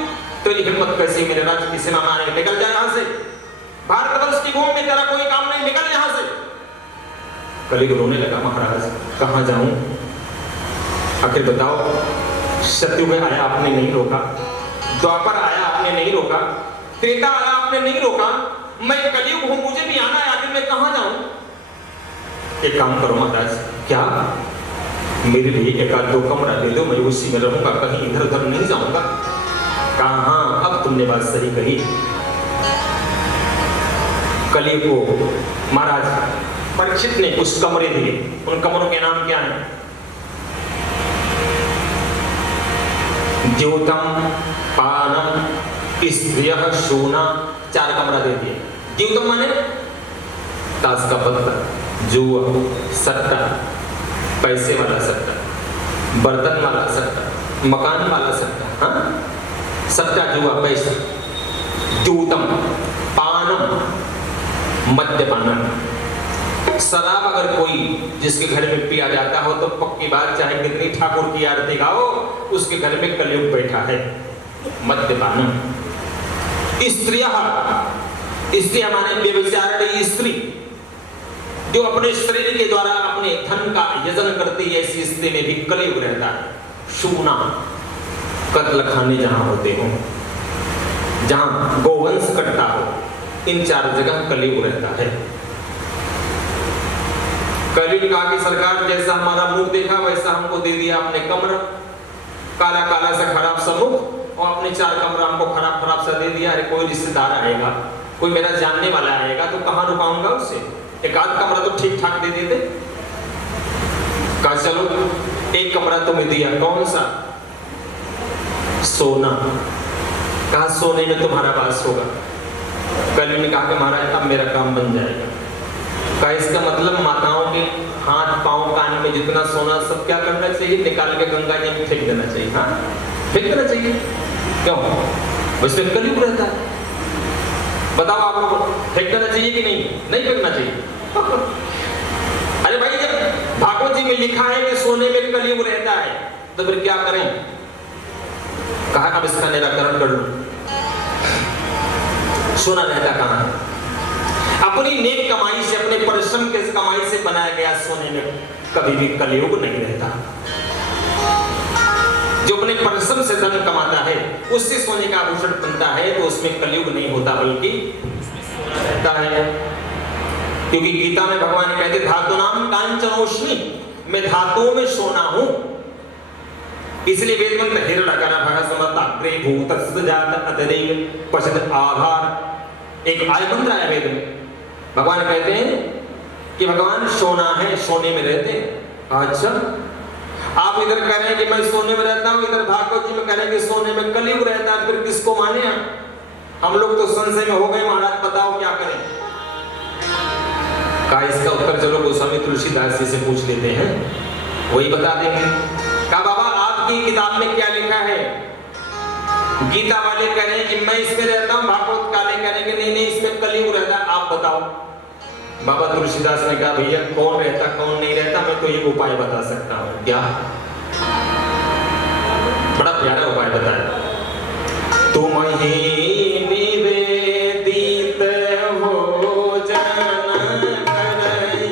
तेरी हिम्मत कैसी मेरे राज्य की सीमा में निकल जाए यहाँ से। भारतवर्ष की भूमि में तेरा कोई काम नहीं, निकल यहाँ से। कलयुग रोने लगा। महाराज कहाँ जाऊं? आखिर बताओ, सतयुग आया आपने नहीं रोका, द्वापर आया आपने नहीं रोका, त्रेता आया आपने नहीं रोका, मैं कलयुग हूं, मुझे भी आना है, आखिर मैं कहां जाऊं? एक काम करो महाराज, क्या मेरे लिए एक आध दो कमरा दे दो, मैं उसी में रहूंगा, कहीं इधर उधर नहीं जाऊंगा। कहा अब तुमने बात सही कही। कलयुग को महाराज परीक्षित ने कुछ कमरे दिए। उन कमरों के नाम क्या है? द्योतम, पानम, स्त्रियः, शूना, 4 कमरा दे दिए। द्योतम माने ताश का पत्ता, जुआ, सट्टा, पैसे वाला सट्टा, बर्तन वाला सट्टा, मकान वाला सट्टा, हाँ? सट्टा, जुआ, पैसा। द्योतम, पानम, मद्यपानम। शराब अगर कोई जिसके घर में पिया जाता हो तो पक्की बात, चाहे कितनी ठाकुर की आरती गाओ, उसके घर में कलयुग बैठा है। मद्यपानम। स्त्रियः, स्त्रियां माने व्यभिचारिणी स्त्री, जो अपने शरीर के द्वारा अपने धन का यजन करती है, ऐसी स्त्री में भी कलयुग रहता है। शूना, कत्ल खाने जहां होते हो, जहां गोवंश कटता हो, इन 4 जगह कलयुग रहता है। कलयुग कहा कि सरकार जैसा हमारा मुख देखा वैसा हमको दे दिया आपने कमरा, काला काला सा खराब सा मुख, और अपने 4 कमरा हमको खराब खराब सा दे दिया। अरे कोई रिश्तेदार आएगा, कोई मेरा जानने वाला आएगा तो कहां रुकाऊंगा उसे? एक आध कमरा तो ठीक ठाक दे देते। कहा चलो एक कमरा तुम्हें दिया, कौन सा? सोना। कहा सोने में तुम्हारा वास होगा। कलयुग ने कहा कि महाराज अब मेरा काम बन जाएगा। कहा इसका मतलब माताओं के हाथ पांव कान में जितना सोना सब क्या करना चाहिए? निकाल के गंगा जी में फेंक देना चाहिए। हाँ, फेंक देना चाहिए। क्यों? उसमें कलयुग रहता है। बताओ आप लोग, फेंक देना चाहिए कि नहीं? नहीं फेंकना चाहिए। अरे भाई, जब भागवत जी में लिखा है कि सोने में कलयुग रहता है तो फिर क्या करें? कहा अब इसका निराकरण कर लो। सोना रहता कहां है? अपनी नेक कमाई से, अपने परिश्रम के कमाई से बनाया गया सोने में कभी भी कलयुग नहीं रहता। जो अपने परिश्रम से धन कमाता है उससे सोने का आभूषण बनता है तो उसमें कलयुग नहीं होता, बल्कि रहता है। क्योंकि गीता में भगवान कहते धातु नाम कांचनोष्णी, मैं धातुओं में सोना हूं। इसलिए वेद मंत्र हिरण्यकर्ण भग समताग्रे भूतस्थ जात अतदैव पश्यत आधार, एक आय मंत्र है वेद में। भगवान कहते हैं कि भगवान सोना है, सोने में रहते हैं। अच्छा, आप इधर कह रहे हैं कि मैं सोने में रहता हूं, इधर भागवत जी में कह रहे हैं कि सोने में कलयुग रहता है, फिर किसको माने? हम लोग तो संशय में हो गए। महाराज बताओ क्या करें? कहा इसका उत्तर चलो गोस्वामी तुलसीदास जी से पूछ लेते हैं, वही बता देंगे। कहा बाबा आपकी किताब में क्या लिखा है? गीता वाले कह रहे हैं कि मैं इसमें रहता हूं, भागवत वाले कह रहे हैं कि नहीं नहीं इसमें कलयुग रहता है, आप बताओ। बाबा तुलसीदास ने कहा भैया कौन रहता कौन नहीं रहता, मैं तो एक उपाय बता सकता हूं। क्या? बड़ा प्यारा उपाय बताया। तुम ही निवेदित भोजन करहि,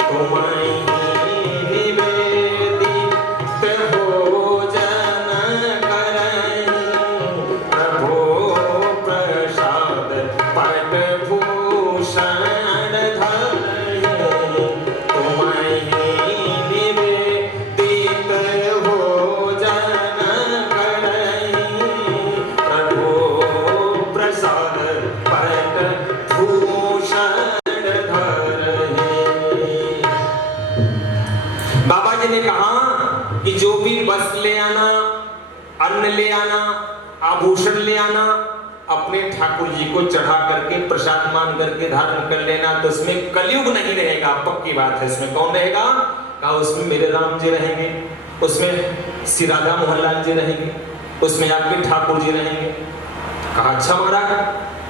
तुम ही निवेदित भोजन करहि, प्रभो प्रसाद पट भूषण कि जो भी वस्त्र ले आना, अन्न ले आना, आभूषण ले आना, अब अपने ठाकुर जी को चढ़ा करके प्रसाद मान करके धारण कर लेना, तो उसमें कलयुग नहीं रहेगा, पक्की बात है। उसमें कौन रहेगा? कहा उसमें मेरे राम जी रहेंगे, उसमें श्री राधा मोहन लाल जी रहेंगे, उसमें आपके ठाकुर जी रहेंगे। कहा अच्छा महाराज,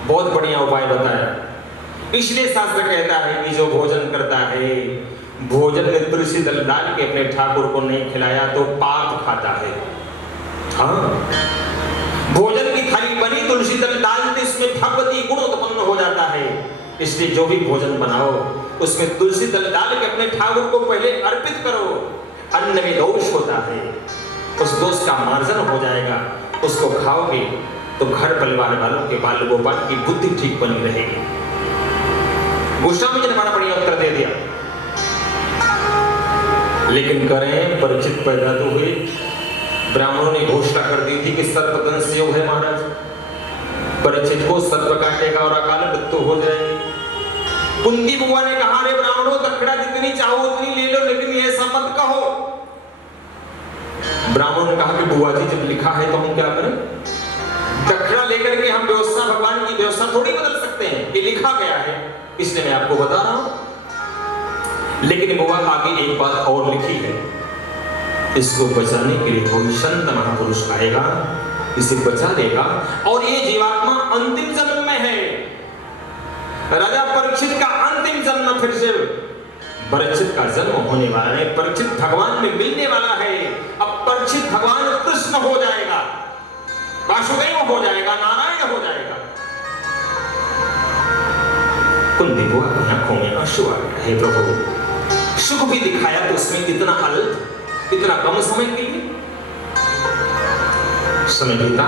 बहुत बढ़िया उपाय बताया। इसलिए शास्त्र कहता है कि जो भोजन करता है, भोजन में तुलसी दल डाल के अपने ठाकुर को नहीं खिलाया तो पाप खाता है। हाँ, भोजन की थाली बनी, तुलसी दल डालते इसमें भगवती गुण उत्पन्न हो जाता है। इसलिए जो भी भोजन बनाओ उसमें तुलसी दल डाल के अपने ठाकुर को पहले अर्पित करो। अन्न में दोष होता है, उस दोष का मार्जन हो जाएगा। उसको खाओगे तो घर परिवार वालों के बाल गोपाल की बुद्धि ठीक बनी रहेगी। गोस्वामी जी ने बड़ा बढ़िया उत्तर दे दिया। लेकिन करें, परीक्षित पैदा तो हुए, ब्राह्मणों ने घोषणा कर दी थी कि सर्पदंश योग है महाराज, परीक्षित को सर्प काटेगा और अकाल मृत्यु हो जाएगी। कुंती बुआ ने कहा, रे ब्राह्मणों, दक्षिणा जितनी चाहो उतनी ले लो, लेकिन ये ऐसा मत कहो। ब्राह्मणों ने कहा कि बुआ जी जब लिखा है तो हम क्या करें? दक्षिणा लेकर के हम व्यवस्था, भगवान की व्यवस्था थोड़ी बदल सकते हैं, ये लिखा गया है, इसलिए मैं आपको बता रहा हूं। लेकिन बुआ आगे एक बात और लिखी है, इसको बचाने के लिए कोई संत महापुरुष आएगा, इसे बचा देगा, और ये जीवात्मा अंतिम जन्म में है। राजा परीक्षित का अंतिम जन्म फिर से परीक्षित का जन्म होने वाला है, परीक्षित भगवान में मिलने वाला है। अब परीक्षित भगवान कृष्ण हो जाएगा, वासुदेव हो जाएगा, नारायण हो जाएगा। कुंती बुआ की आंखों में आंसू आ गया, हे प्रभु, सुख भी दिखाया तो उसमें इतना अल्प, इतना कम समय के लिए। समय बीता,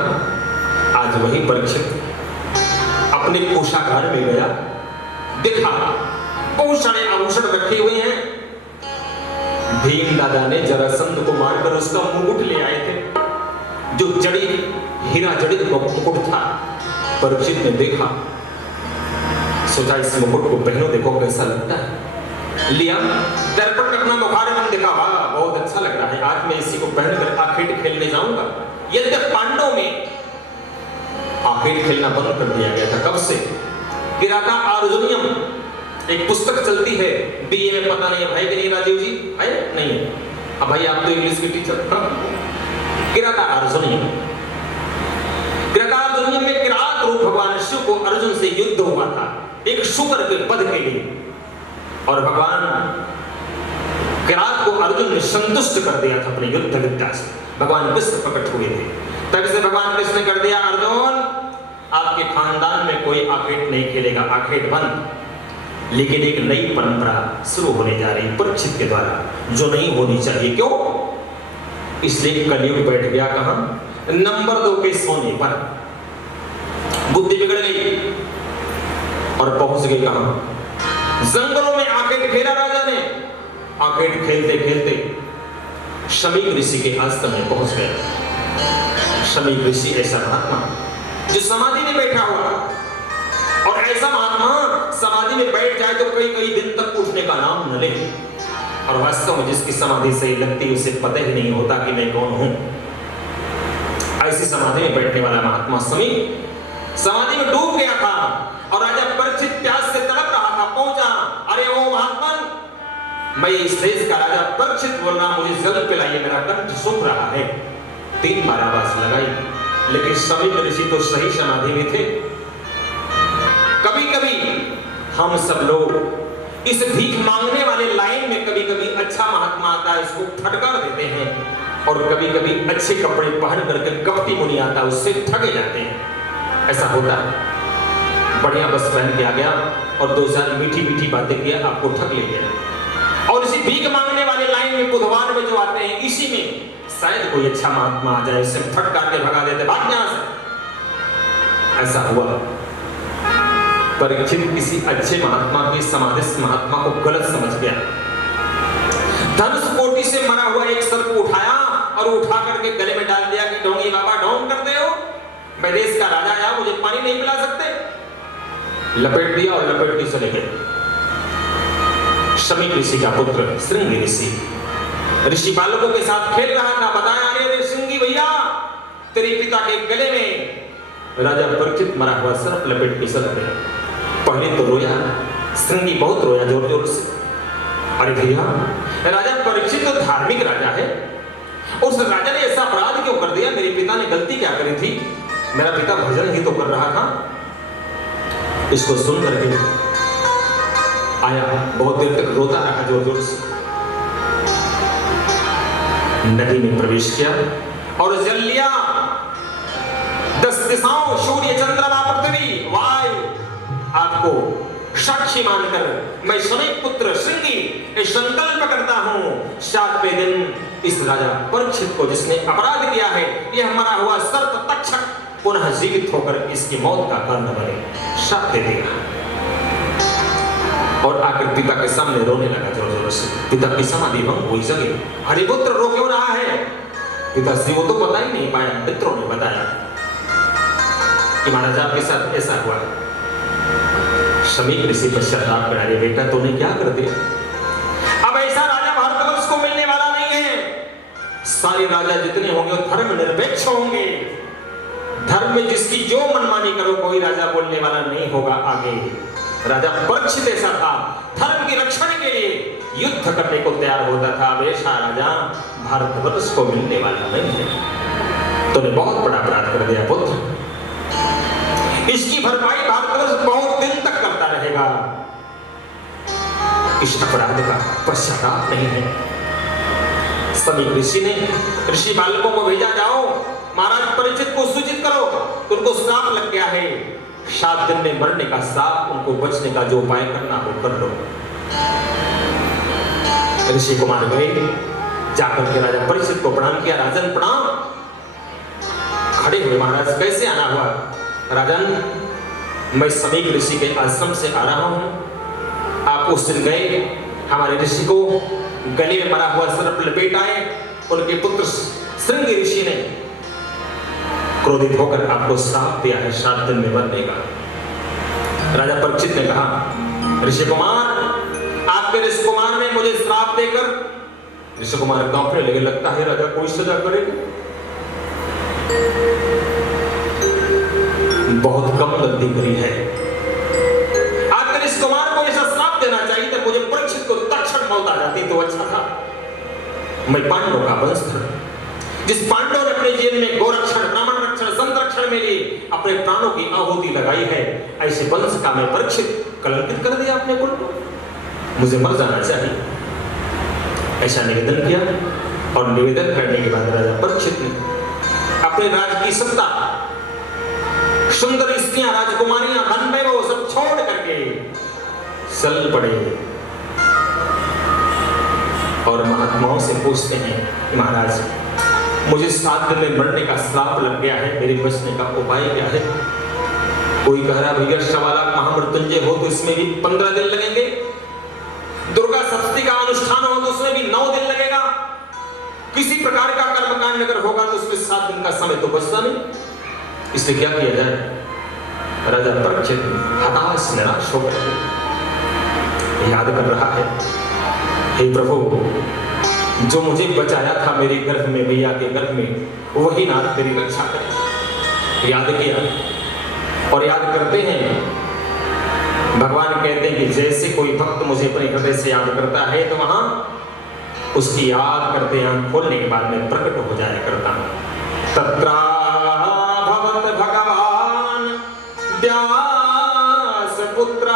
आज वही परीक्षित अपने कोषागार में गया, देखा बहुत सारे आभूषण रखे हुए हैं। भीम दादा ने जरासंध को मारकर उसका मुकुट ले आए थे, जो जड़ी हीरा जड़ित मुकुट था। परीक्षित ने देखा, सोचा इस मुकुट को पहनो, देखो कैसा लगता है। लिया, दर्पण में अपना मुखारविंद देखा, वाह बहुत अच्छा लग रहा है, आज मैं इसी को पहनकर आखेट खेलने जाऊंगा। यद्यपि पांडवों में आखेट खेलना बंद कर दिया गया था, कब से? किराता अर्जुनियम एक पुस्तक चलती है बीए में, पता नहीं है भाई कि नहीं राजीव जी है? नहीं है। अब भाई आप तो इंग्लिश के टीचर। किराता अर्जुनियम, किराता अर्जुनियम में किरात रूप भगवान शिव को अर्जुन से युद्ध हुआ था, एक शुकर के पद के लिए, और भगवान किरात को अर्जुन ने संतुष्ट कर दिया था अपने युद्ध विद्या से। भगवान कृष्ण प्रकट हुए थे, तब से भगवान कृष्ण ने कर दिया, अर्जुन आपके खानदान में कोई आखेट नहीं खेलेगा, आखेट बंद। लेकिन एक नई परंपरा शुरू होने जा रही परीक्षित के द्वारा, जो नहीं होनी चाहिए। क्यों? इसलिए कलयुग बैठ गया कहां? नंबर 2 के सोने पर। बुद्धि बिगड़ गई और पहुंच गई कहां? जंगलों में आखेट खेला राजा ने। आखेट खेलते खेलते शमीक ऋषि के आश्रम में पहुंच गया। शमीक ऋषि ऐसा महात्मा जो समाधि में बैठा हुआ, और ऐसा महात्मा समाधि में बैठ जाए तो कई कई दिन तक उठने का नाम न ले, और वास्तव में जिसकी समाधि सही लगती है उसे पता ही नहीं होता कि मैं कौन हूं। ऐसी समाधि में बैठने वाला महात्मा समीक समाधि में डूब गया था, और राजा परीक्षित प्यास से तड़प रहा था। पहुंचा, अरे ओ महात्मन, मैं इस देश का राजा परीक्षित बोल रहा, मुझे जल पिलाइए, मेरा कंठ सूख रहा है। 3 बार आवाज लगाई, लेकिन समीक ऋषि तो सही समाधि में थे। कभी कभी हम सब लोग इस भीख मांगने वाले लाइन में कभी कभी अच्छा महात्मा आता है, उसको फटकार देते हैं, और कभी कभी अच्छे कपड़े पहन करके कपटी मुनि आता है, उससे ठगे जाते हैं। ऐसा होता है। बढ़िया बस पहन के आ गया और 2-4 मीठी मीठी बातें किया, आपको ठग ले गया। और इसी भीख मांगने वाले लाइन में बुधवार में जो आते हैं, इसी में शायद कोई अच्छा महात्मा आ जाए, उससे फटकार के भगा देते, भाग यहां से। ऐसा हुआ। परीक्षित किसी अच्छे महात्मा की समाधिस्थ महात्मा को गलत समझ गया। धनुष कोटि से मरा हुआ एक सर्प उठाया और उठा करके गले में डाल दिया कि ढोंगी बाबा ढोंग करते हो, मैं देश का राजा आया, मुझे पानी नहीं पिला सकते। लपेट दिया और लपेट के चले गए। शमीक ऋषि का पुत्र श्रृंगी ऋषि बालकों के साथ खेल रहा था। बताया, अरे श्रृंगी भैया, तेरे पिता के गले में राजा परीक्षित मरा हुआ सर्प लपेट के सर गया। पहले तो रोया, श्रृंगी बहुत रोया जोर जोर से। अरे भैया, राजा परीक्षित तो धार्मिक राजा है, उस राजा ने ऐसा अपराध क्यों कर दिया? मेरे पिता ने गलती क्या करी थी? मेरा पिता भजन ही तो कर रहा था। इसको सुन करके आया, बहुत देर तक रोता रहा जोर जोर से। नदी में प्रवेश किया और जल लिया। 10 दिशाओं, सूर्य, चंद्रमा, पृथ्वी, वायु आपको साक्षी मानकर मैं समय पुत्र श्रृंगी संकल्प करता हूं, 7वें दिन इस राजा परीक्षित को, जिसने अपराध किया है, यह मरा हुआ सर्प तक्षक पुनः जीवित होकर इसकी मौत का कारण बने, शाप दे देगा। और आकर पिता के सामने रोने लगा जोर जोर से। पिता की समाधि भंग हुई जगे। हरि पुत्र रो क्यों रहा है? पिताश्री वो तो पता ही नहीं पाया, मित्रों ने बताया कि महाराज आपके साथ ऐसा हुआ। शमी ऋषि पश्चाताप करा, बेटा तूने क्या कर दिया? अब ऐसा राजा भारतवर्ष को मिलने वाला नहीं है। सारे राजा जितने होंगे वो धर्म निरपेक्ष होंगे। धर्म में जिसकी जो मनमानी करो, कोई राजा बोलने वाला नहीं होगा आगे। राजा परीक्षित ऐसा था, धर्म की रक्षा के लिए युद्ध करने को तैयार होता था। अब ऐसा राजा भारतवर्ष को मिलने वाला नहीं है। तूने बहुत बड़ा अपराध कर दिया पुत्र, इसकी भरपाई भारतवर्ष बहुत दिन तक करता रहेगा। इस अपराध का पश्चाताप नहीं है। सभी ऋषि ने ऋषि बालकों को भेजा, जाओ महाराज परीक्षित को सूचित करो, उनको श्राप लग गया है, 7 दिन में मरने का श्राप, उनको बचने का जो उपाय करना हो कर लो। ऋषि कुमार गए, जाकर के राजा परीक्षित को प्रणाम किया। राजन प्रणाम। खड़े हुए महाराज, कैसे आना हुआ? राजन, मैं समीप ऋषि के आश्रम से आ रहा हूं। आप उस दिन गए, हमारे ऋषि को गले में मरा हुआ सर्प लपेट आए। उनके पुत्र श्रृंगी ऋषि ने क्रोधित होकर आपको श्राप दिया है 7 दिन में मरने का। राजा परीक्षित ने कहा, ऋषि कुमार, आपके ऋषि कुमार ने मुझे श्राप देकर। ऋषि कुमार कांपने लगे, लगता है राजा कोई सजा करेगा। बहुत कम गलती करी है। आपके ऋषि कुमार को ऐसा श्राप देना चाहिए था, मुझे परीक्षित को तक्षण मौत आ जाती तो अच्छा था। मैं पांडवों का वंशधर, जिस पांडव ने अपने जीवन में गोरक्षण, ब्राह्मण रक्षण, संत रक्षण में लिए अपने प्राणों की आहुति लगाई है, ऐसे वंश का मैं परीक्षित कलंकित कर दिया अपने कुल को। मुझे मर जाना चाहिए। ऐसा निवेदन किया और निवेदन करने के बाद राजा परीक्षित ने अपने राज्य की सत्ता, सुंदर स्त्रियां, राजकुमारियां, धन वैभव सब छोड़ करके चल पड़े और महात्माओं से पूछते हैं, महाराज मुझे 7 दिन में मरने का श्राप लग गया है, मेरे बचने का उपाय क्या है? कोई कह रहा भैया शवाला महामृत्युंजय हो तो इसमें भी 15 दिन लगेंगे, दुर्गा सप्तमी का अनुष्ठान हो तो उसमें भी 9 दिन लगेगा, किसी प्रकार का कर्मकांड अगर होगा तो उसमें 7 दिन का समय तो बचता नहीं। इससे क्या किया जाए? राजा परीक्षित हताश निराश होकर याद कर रहा है, हे प्रभु, जो मुझे बचाया था मेरे गर्भ में, मैया के गर्भ में, वही नाथ मेरी रक्षा करे। याद किया और याद करते हैं। भगवान कहते हैं कि जैसे कोई भक्त मुझे अपने हृदय से याद करता है तो वहां उसकी याद करते हैं, खोलने के बाद में प्रकट हो जाया करता हूं। तत्रा भवत भगवान व्यास पुत्र,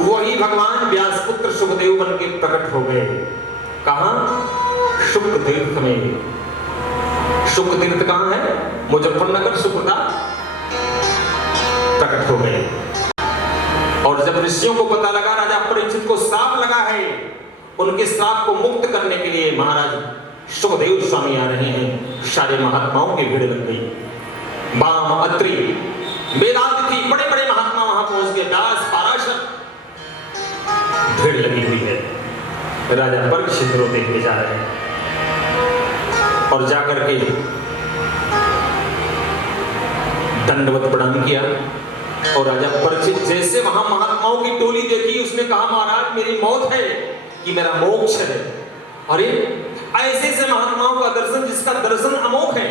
वही भगवान व्यास पुत्र सुखदेव बन के प्रकट हो गए। कहां? शुक तीर्थ में। शुक तीर्थ कहां है? मुजफ्फरनगर शुकता प्रकट हो गए। और जब ऋषियों को पता लगा राजा परीक्षित को श्राप लगा है, उनके श्राप को मुक्त करने के लिए महाराज सुखदेव स्वामी आ रहे हैं, सारे महात्माओं की भीड़ लग गई। वाम, अत्रि, वेदांती, बड़े बड़े महात्मा वहां पहुंच गए, व्यास, पाराशर, भीड़ लगी हुई है। राजा परीक्षित रोते हुए जा रहे हैं और जाकर के दंडवत प्रणाम किया। और राजा परीक्षित जैसे वहां महात्माओं की टोली देखी, उसने कहा, महाराज मेरी मौत है कि मेरा मोक्ष है। अरे ऐसे से महात्माओं का दर्शन, जिसका दर्शन अमोघ है,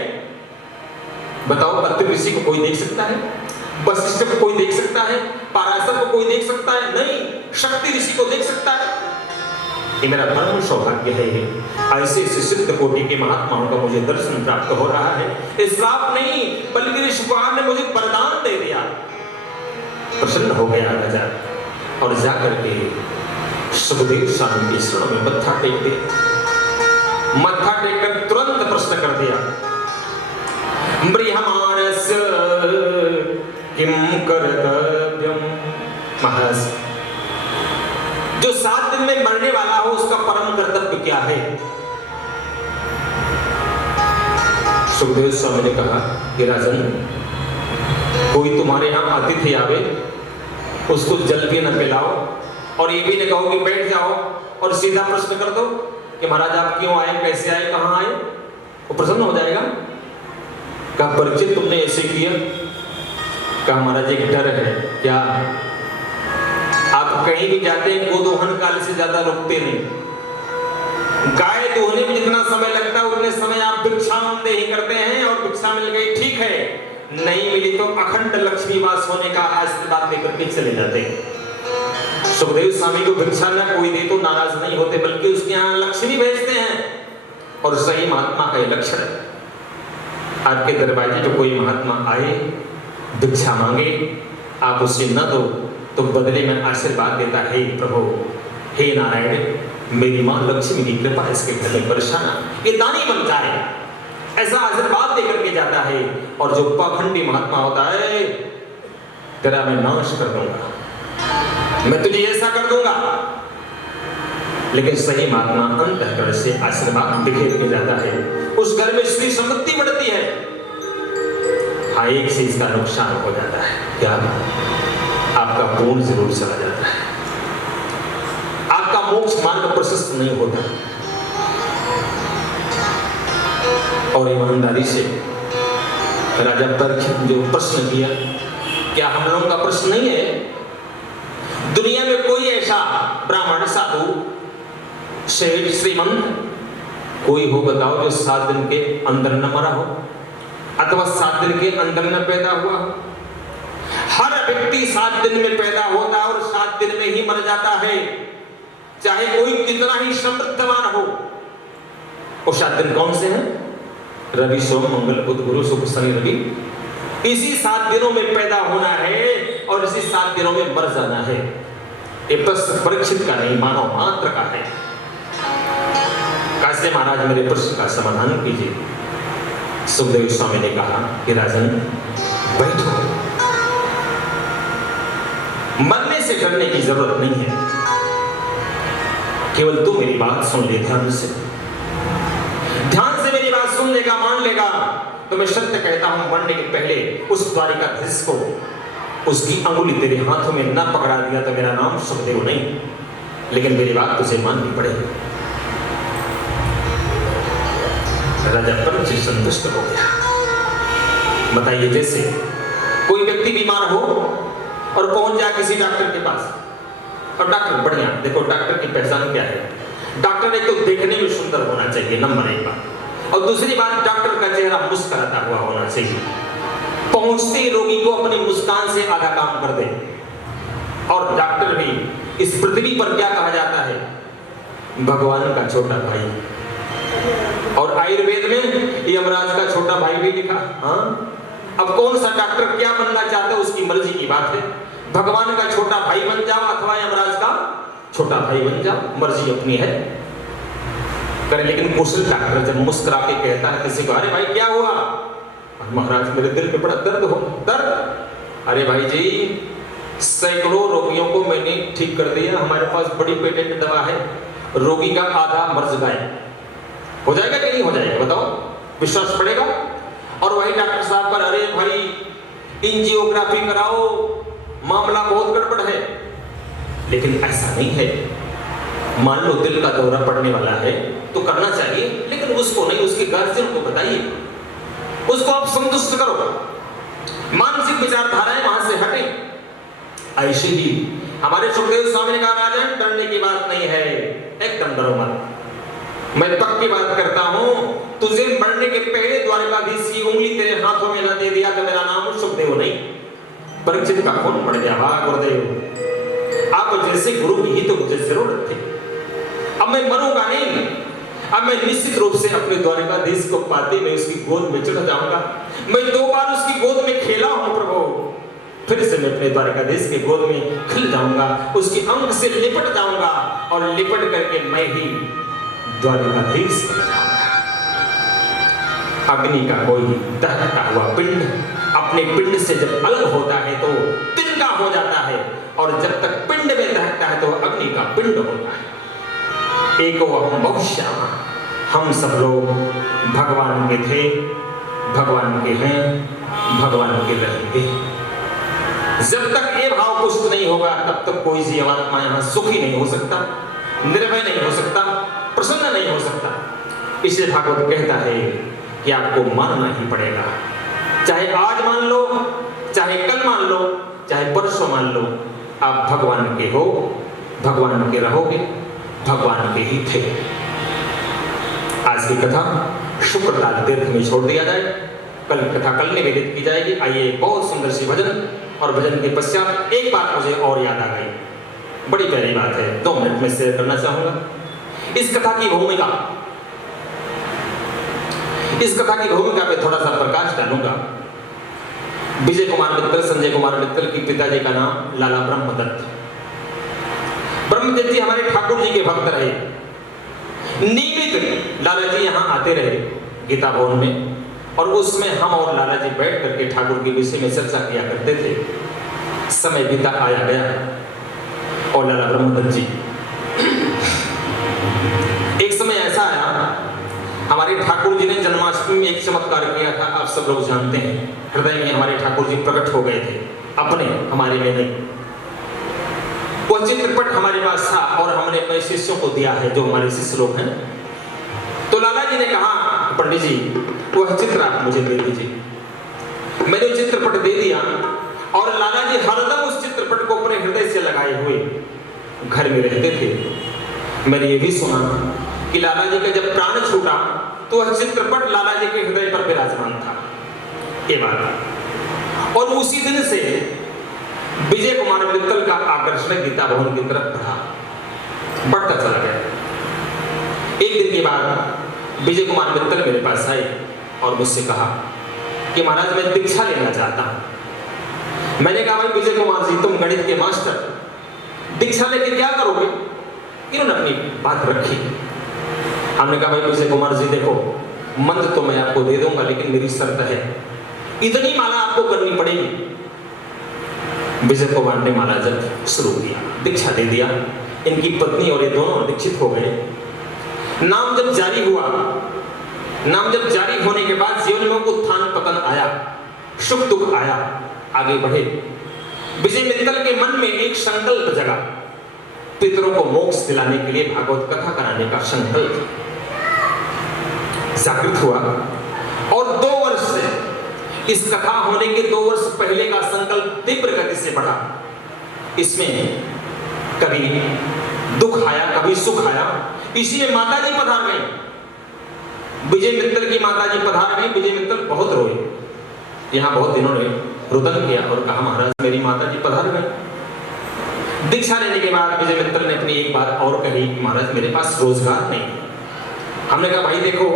बताओ, अत्रि ऋषि को कोई देख सकता है? वशिष्ठ को कोई देख सकता है? पराशर को कोई देख सकता है? नहीं। शक्ति ऋषि को देख सकता है? ये मेरा परम सौभाग्य है। ऐसे सिद्ध कोटि के महात्माओं का मुझे दर्शन प्राप्त हो रहा है। इस श्राप नहीं, बल्कि ऋषि भगवान ने मुझे वरदान दे दिया। प्रसन्न हो गया राजा और जाकर के सुखदेव स्वामी के शरण में मत्था टेक दिया। मत्था टेककर तुरंत प्रश्न कर दिया, ब्रीहमाणस्य किम कर्तव्यम। महाराज, जो 7 दिन में मरने वाला हो उसका परम कर्तव्य क्या है? सुखदेव स्वामी ने कहा कि राजन, कोई तुम्हारे यहां अतिथि आवे, उसको जल भी न पिलाओ और ये भी न कहो कि बैठ जाओ और सीधा प्रश्न कर दो कि महाराज आप क्यों आए, कैसे आए, कहां आए। वो प्रसन्न हो जाएगा। कहा परिचित तुमने ऐसे किया? कहा महाराज एक डर है। क्या? आप कहीं भी जाते हैं गोदोहन काल से ज्यादा रुकते नहीं। गाय दोहने में जितना समय लगता है उतने समय आप भिक्षा देही करते हैं, और भिक्षा मिल गई ठीक है, नहीं मिली तो अखंड लक्ष्मी वास होने का आशीर्वाद लेकर के चले जाते हैं। सुखदेव स्वामी को भिक्षा न कोई दे तो नाराज नहीं होते, बल्कि उसके यहाँ लक्ष्मी भेजते हैं, और सही महात्मा का यह लक्षण है। आपके दरवाजे जो कोई महात्मा आए, भिक्षा मांगे, आप उसे न दो तो बदले में आशीर्वाद देता है, हे प्रभु, हे नारायण, मेरी मां लक्ष्मी की कृपा इसके घर में बरसाना, ये दानी बन जाए, ऐसा आशीर्वाद देकर के जाता है। और जो पाखंडी महात्मा होता है, तेरा मैं नाश कर दूंगा, मैं तुझे ऐसा कर दूंगा। लेकिन सही महात्मा अंतःकरण से आशीर्वाद बिखेर के जाता है, उस घर में श्री समृद्धि बढ़ती है। हाँ, एक चीज का नुकसान हो जाता है। क्या? आपका पूर्ण जरूर चला जाता है, आपका मोक्ष मार्ग प्रशस्त नहीं होता। और ईमानदारी से राजा परीक्षित जो प्रश्न किया, क्या हम लोगों का प्रश्न नहीं है? दुनिया में कोई ऐसा ब्राह्मण, साधु, सेठ, श्रीमंत कोई हो बताओ जो 7 दिन के अंदर न मरा हो, अथवा 7 दिन के अंदर न पैदा हुआ हो? हर व्यक्ति 7 दिन में पैदा होता है और 7 दिन में ही मर जाता है, चाहे कोई कितना ही समृद्धवान हो। और 7 दिन कौन से हैं? रवि, सोम, मंगल, बुध, गुरु, शुक्र, शनि, रवि। इसी 7 दिनों में पैदा होना है और इसी 7 दिनों में मर जाना है। ये प्रश्न परीक्षित का नहीं, मानव मात्र का है। कैसे महाराज मेरे प्रश्न का समाधान कीजिए। सुखदेव स्वामी ने कहा कि राजन बैठो, मरने से डरने की जरूरत नहीं है, केवल तू मेरी बात सुन ले ध्यान से। ध्यान से मेरी बात सुन लेगा, मान लेगा तो मैं सत्य कहता हूं, मरने के पहले उस द्वारिकाधीश को उसकी अंगुली तेरे हाथों में न पकड़ा दिया तो मेरा नाम सुखदेव नहीं। लेकिन मेरी बात तुझे माननी पड़ेगी। राजा परीक्षित संतुष्ट हो गया। बताइए, जैसे कोई व्यक्ति बीमार हो और पहुंच जाए किसी डॉक्टर के पास, और डॉक्टर बढ़िया, देखो डॉक्टर की पहचान क्या है? डॉक्टर एक तो देखने में सुंदर होना चाहिए, नंबर 1 बात, और दूसरी बात डॉक्टर का चेहरा मुस्कुराता हुआ होना चाहिए। पहुंचते ही रोगी को अपनी मुस्कान से आधा काम कर दे। और डॉक्टर भी इस पृथ्वी पर क्या कहा जाता है? भगवान का छोटा भाई। और आयुर्वेद में यमराज का छोटा भाई भी लिखा। हाँ, अब कौन सा डॉक्टर क्या बनना चाहता है उसकी मर्जी की बात है। भगवान का छोटा भाई बन जाओ अथवा यमराज का छोटा भाई बन जाओ, मर्जी अपनी है, करे। लेकिन कुशल डॉक्टर जब मुस्कुरा के कहता है किसी को, अरे भाई क्या हुआ? महाराज मेरे दिल में बड़ा दर्द। अरे भाई जी, सैकड़ों रोगियों को मैंने ठीक कर दिया, हमारे पास बड़ी पेटेंट दवा है, रोगी का आधा मर्ज गायब हो जाएगा कि नहीं हो जाएगा? बताओ, विश्वास पड़ेगा? और वही डॉक्टर साहब पर, अरे भाई एंजियोग्राफी कराओ, मामला बहुत गड़बड़ है। लेकिन ऐसा नहीं है। मान लो दिल का दौरा पड़ने वाला है तो करना चाहिए, लेकिन उसको नहीं, उसके गार्जियन को बताइए, उसको आप संतुष्ट करो, मानसिक विचारधाराएं वहां से हटें। ऐसे ही हमारे सुखदेव स्वामी ने कहा, राजन डरने की बात नहीं है, एकदम डरो मत। मैं पक्की बात करता हूं, तुझे मरने के पहले द्वारकाधीश की उंगली तेरे हाथों में न दे दिया तो मेरा नाम सुखदेव नहीं, परीक्षित का खून पड़ गया। वाह गुरुदेव, आप जैसे गुरु की ही तो मुझे जरूरत थी। अब मैं मरूंगा नहीं, अब मैं निश्चित रूप से अपने द्वारकाधीश को पाते में उसकी गोद में चढ़ जाऊंगा। मैं 2 बार उसकी गोद में खेला हूं प्रभु, फिर से मैं अपने द्वारकाधीश के गोद में खिल जाऊंगा, उसकी अंग से लिपट जाऊंगा और लिपट करके मैं ही द्वारकाधीश बन जाऊंगा। अग्नि का कोई दहकता हुआ पिंड अपने पिंड से जब अलग होता है तो तिनका हो जाता है, और जब तक पिंड में दहकता है तो अग्नि का पिंड होता है। एक हम बहुश्यामा, हम सब लोग भगवान के थे, भगवान के हैं, भगवान के रहेंगे। जब तक ये भाव पुष्ट नहीं होगा तब तक कोई जीवात्मा यहाँ सुखी नहीं हो सकता, निर्भय नहीं हो सकता, प्रसन्न नहीं हो सकता। इसलिए भागवत कहता है कि आपको मानना ही पड़ेगा, चाहे आज मान लो, चाहे कल मान लो, चाहे परसों मान लो, आप भगवान के हो, भगवान के रहोगे, भगवान के ही थे। आज की कथा शुक्रताल तीर्थ में छोड़ दिया जाए, कल कथा कल निवेदित की जाएगी। आइए, बहुत सुंदर सी भजन, और भजन के पश्चात एक बात मुझे और याद आ गई, बड़ी प्यारी बात है, 2 मिनट में शेयर करना चाहूंगा। इस कथा की भूमिका पे थोड़ा सा प्रकाश डालूंगा। विजय कुमार मित्तल, संजय कुमार मित्तल की पिताजी का नाम लाला ब्रह्मदत्त। ब्रह्मदत्त जी हमारे ठाकुर जी के भक्त रहे, नियमित लाला जी यहाँ आते रहे गीता भवन में, और उसमें हम और लाला जी बैठ करके ठाकुर के विषय में चर्चा किया करते थे। समय बीता आया गया और लाला ब्रह्मदत्त जी, एक समय ऐसा आया, हमारे ठाकुर जी ने जन्माष्टमी में एक चमत्कार किया था, आप सब लोग जानते हैं। हृदय में हमारे ठाकुर जी प्रकट हो गए थे, अपने, हमारे में नहीं। वो चित्रपट हमारे पास था और हमने अपने शिष्यों को दिया है, जो हमारे शिष्य लोग हैं। तो लाला जी ने कहा, पंडित जी वह चित्र आप मुझे दे दीजिए। मैंने चित्रपट दे दिया और लाला जी हरदम उस चित्रपट को अपने हृदय से लगाए हुए घर में रहते थे। मैंने ये भी सुना कि लाला जी का जब प्राण छूटा तो वह चित्रपट लाला जी के हृदय पर विराजमान था, ये बात। और उसी दिन से विजय कुमार मित्तल का आकर्षण गीता भवन की तरफ बढ़ता चला गया। एक दिन के बाद विजय कुमार मित्तल मेरे पास आए और मुझसे कहा कि महाराज मैं दीक्षा लेना चाहता हूं। मैंने कहा, भाई विजय कुमार जी, तुम गणित के मास्टर, दीक्षा लेके क्या करोगे? इन्होंने अपनी बात रखी। हमने कहा, भाई विजय कुमार जी देखो, मंत्र तो मैं आपको दे दूंगा, लेकिन मेरी शर्त है, इतनी माला आपको करनी पड़ेगी। विजय कुमार ने माला जप शुरू किया, दीक्षा दे दिया। इनकी पत्नी और ये दोनों दीक्षित हो गए। नाम जब जारी हुआ, नाम जब जारी होने के बाद जीवन में उत्थान पतन आया, सुख दुख आया, आगे बढ़े। विजय मित्तल के मन में एक संकल्प जगा, पितरों को मोक्ष दिलाने के लिए भागवत कथा कराने का संकल्प जागृत हुआ। और 2 वर्ष से, इस कथा होने के 2 वर्ष पहले का संकल्प तीव्र गति से बढ़ा। इसमें कभी दुख आया, कभी सुख आया। इसी में माता जी पधार गई, विजय मित्तल की माता जी पधार गई। विजय मित्तल बहुत रोए, यहाँ बहुत दिनों ने रुदन किया और कहा, महाराज मेरी माता जी पधार गई। दीक्षा लेने के बाद विजय मित्तल ने अपनी एक बात और कही कि महाराज मेरे पास रोजगार नहीं। हमने कहा, भाई देखो,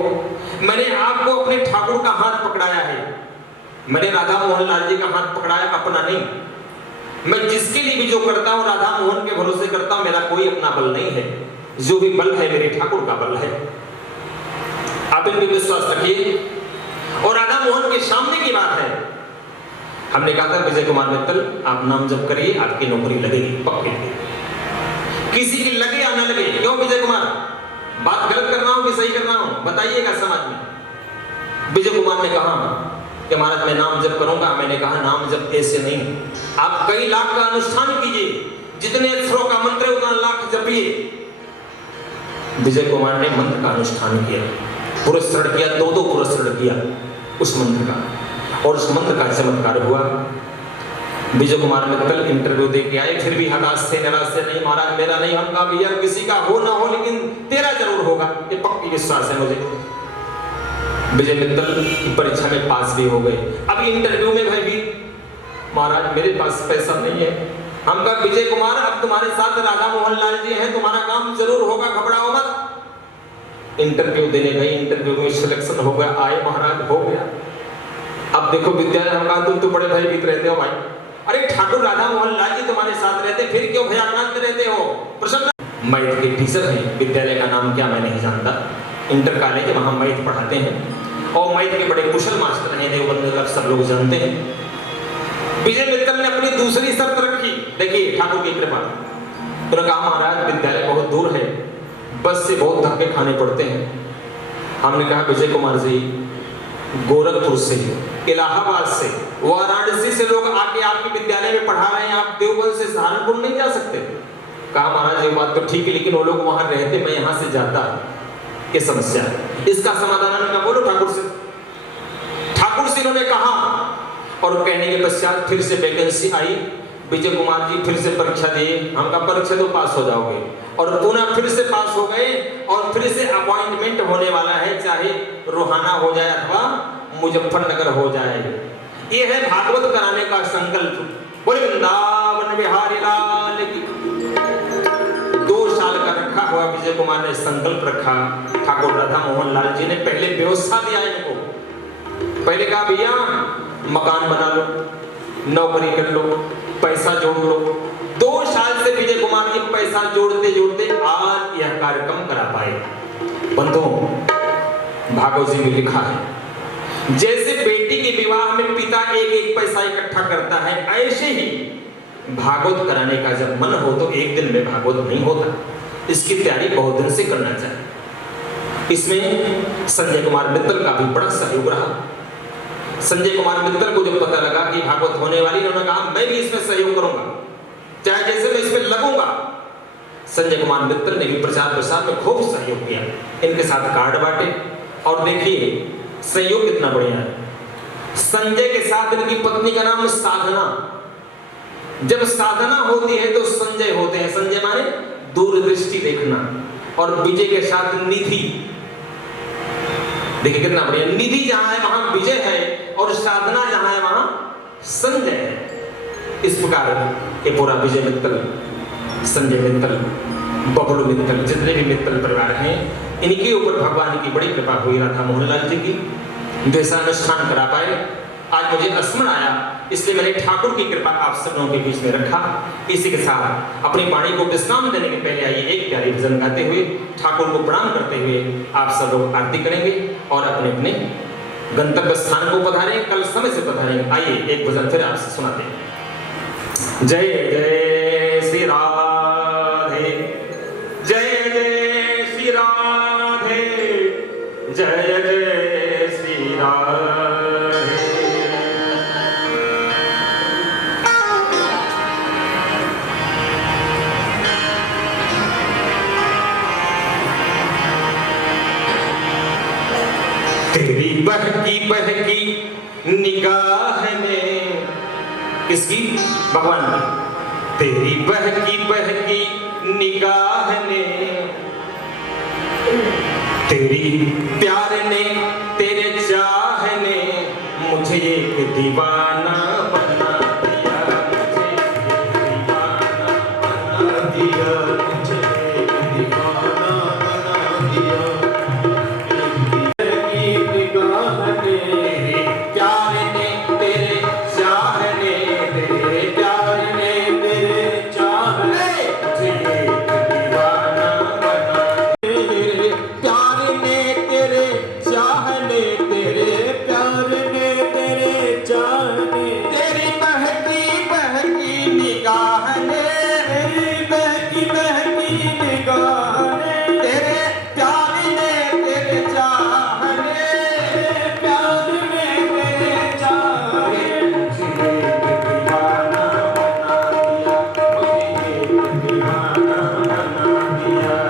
मैंने आपको अपने ठाकुर का हाथ पकड़ाया है, मैंने राधा मोहन लाल जी का हाथ पकड़ाया, अपना नहीं। मैं जिसके लिए भी जो करता हूं राधा मोहन के भरोसे करता हूं, मेरा कोई अपना बल नहीं है। जो भी बल है मेरे ठाकुर का बल है, आप इन पे विश्वास रखिए। और राधा मोहन के सामने की बात है। हमने कहा था, विजय कुमार मित्तल आप नाम जप करिए, आपकी नौकरी लगेगी पक्की। किसी की लगे या न लगे, क्यों विजय कुमार, बात गलत कर रहा हूं कि सही कर रहा हूं, बताइएगा समाज में। विजय कुमार ने कहा कि महाराज मैं नाम जप करूंगा। मैंने कहा, नाम जप ऐसे नहीं, आप कई लाख का अनुष्ठान कीजिए, जितने अक्षरों का मंत्र है उतना लाख जपिए। विजय कुमार ने मंत्र का अनुष्ठान किया, पुरस्कार किया, 2 पुरस्कार किया उस मंत्र का, और उस मंत्र का चमत्कार हुआ। विजय कुमार मित्तल इंटरव्यू दे के आए, फिर भी हताश थे, निराश थे। नहीं महाराज मेरा नहीं। हम कहा, भैया किसी का हो ना हो, लेकिन तेरा जरूर होगा, ये पक्की विश्वास है मुझे। विजय मित्तल की परीक्षा में पास भी हो गए। अभी इंटरव्यू में भाई भी महाराज मेरे पास पैसा नहीं है। हम कहा विजय कुमार अब तुम्हारे साथ राधा मोहन लाल जी हैं, तुम्हारा काम जरूर होगा, घबराओ मत। इंटरव्यू देने गए, इंटरव्यू में सिलेक्शन हो गया, आए महाराज हो गया। अब देखो विद्यालय हम कहा तुम तो बड़े भयभीत रहते हो भाई, अरे ठाकुर राधा मोहन लाल जी तुम्हारे साथ रहते फिर क्यों भयाक्रांत रहते हो? प्रसन्न मैथ के टीचर हैं, विद्यालय का नाम क्या मैं नहीं जानता, इंटर कॉलेज वहां मैथ पढ़ाते हैं और मैथ के बड़े कुशल मास्टर हैं, देवबंद का सब लोग जानते हैं। विजय मित्तल ने अपनी दूसरी शर्त रखी, देखिए ठाकुर की कृपा। उन्होंने कहा महाराज विद्यालय बहुत दूर है, बस से बहुत धक्के खाने पड़ते हैं। हमने कहा विजय कुमार जी गोरखपुर से, इलाहाबाद से, वाराणसी से लोग आके आपके विद्यालय में पढ़ा रहे हैं, आप देवबंद से सहारनपुर नहीं जा सकते। कहा महाराज ये बात तो ठीक है, लेकिन वो लोग वहां रहते, मैं यहां से जाता, ये समस्या है, इसका समाधान उन्होंने बोलो ठाकुर से। ठाकुर से इन्होंने कहा और कहने के पश्चात फिर से वैकेंसी आई, विजय कुमार जी फिर से परीक्षा दिए। हम कहा परीक्षा तो पास हो जाओगे, और पुनः फिर से पास हो गए और फिर से अपॉइंटमेंट होने वाला है, चाहे रोहाना हो जाए अथवा मुजफ्फरनगर हो जाए। ये है भागवत कराने का संकल्प। बोले वृंदावन बिहारी लाल की। 2 साल का रखा हुआ विजय कुमार ने संकल्प रखा। ठाकुर राधा मोहन लाल जी ने पहले व्यवस्था दिया इनको, पहले कहा भैया मकान बना लो, नौकरी कर लो, पैसा जोड़ लो। 2 साल से विजय कुमार जी पैसा जोड़ते जोड़ते आज यह कार्यक्रम करा पाए। बंधुओं भागवत जी में लिखा है जैसे बेटी के विवाह में पिता एक एक पैसा इकट्ठा करता है, ऐसे ही भागवत कराने का जब मन हो तो एक दिन में भागवत नहीं होता, इसकी तैयारी बहुत दिन से करना चाहिए। इसमें संजय कुमार मित्तल का भी बड़ा सहयोग रहा। संजय कुमार मित्तल को जब पता लगा कि भागवत होने वाली, उन्होंने कहा मैं भी इसमें सहयोग करूंगा, चाहे जैसे मैं इसमें लगूंगा। संजय कुमार मित्तल ने भी प्रचार प्रसार में खूब सहयोग किया, इनके साथ कार्ड बांटे। और देखिए सहयोग कितना बढ़िया है। संजय के साथ इनकी पत्नी का नाम साधना। जब साधना होती है तो संजय होते हैं, संजय माने दूरदृष्टि देखना। और विजय के साथ निधि, देखिए कितना बढ़िया, निधि जहां है वहां विजय है और साधना जहां है वहां संजय है। इस प्रकार ये पूरा विजय मित्तल, संजय मित्तल, बबलू मित्तल, जितने भी मित्तल परिवार हैं, इनके ऊपर भगवान की बड़ी कृपा हुई, राधा मोहन लाल जी की, द्वेषानुष्ठान करा पाए। आज मुझे स्मरण आया, इसलिए मैंने ठाकुर की कृपा आप सब लोगों के बीच में रखा। इसी के साथ अपनी वाणी को विश्राम देने के पहले आइए एक प्यारी भजन गाते हुए, ठाकुर को प्रणाम करते हुए आप सब लोग आरती करेंगे और अपने अपने गंतव्य स्थान को पधारें, कल समय से पधारें। आइए एक भजन फिर आपसे सुनाते हैं। जय जय श्री राधे, जय जय श्री राधे, जय जय श्री राधे। तेरी बहकी निगाह में, किसकी? भगवान की। तेरी बहकी निगाह ने, तेरी प्यार ने, तेरे चाह ने मुझे एक दीवाना बना दिया, मुझे एक दीवाना बना दिया, मुझे एक दीवाना बना दिया।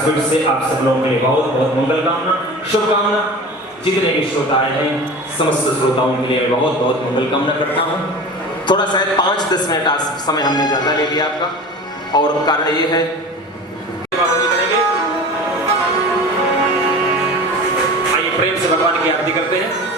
फिर से आप सब लोगों के लिए बहुत बहुत मंगल कामना, शुभकामना। जितने भी श्रोता आए हैं समस्त श्रोताओं के लिए बहुत बहुत मंगल कामना करता हूँ। थोड़ा शायद 5-10 मिनट आज समय हमने ज़्यादा ले लिया आपका, और कारण ये है आइए प्रेम से भगवान की आरती करते हैं।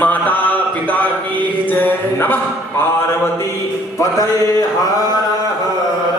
माता पिता की जय। नमः पार्वती पतये हर हर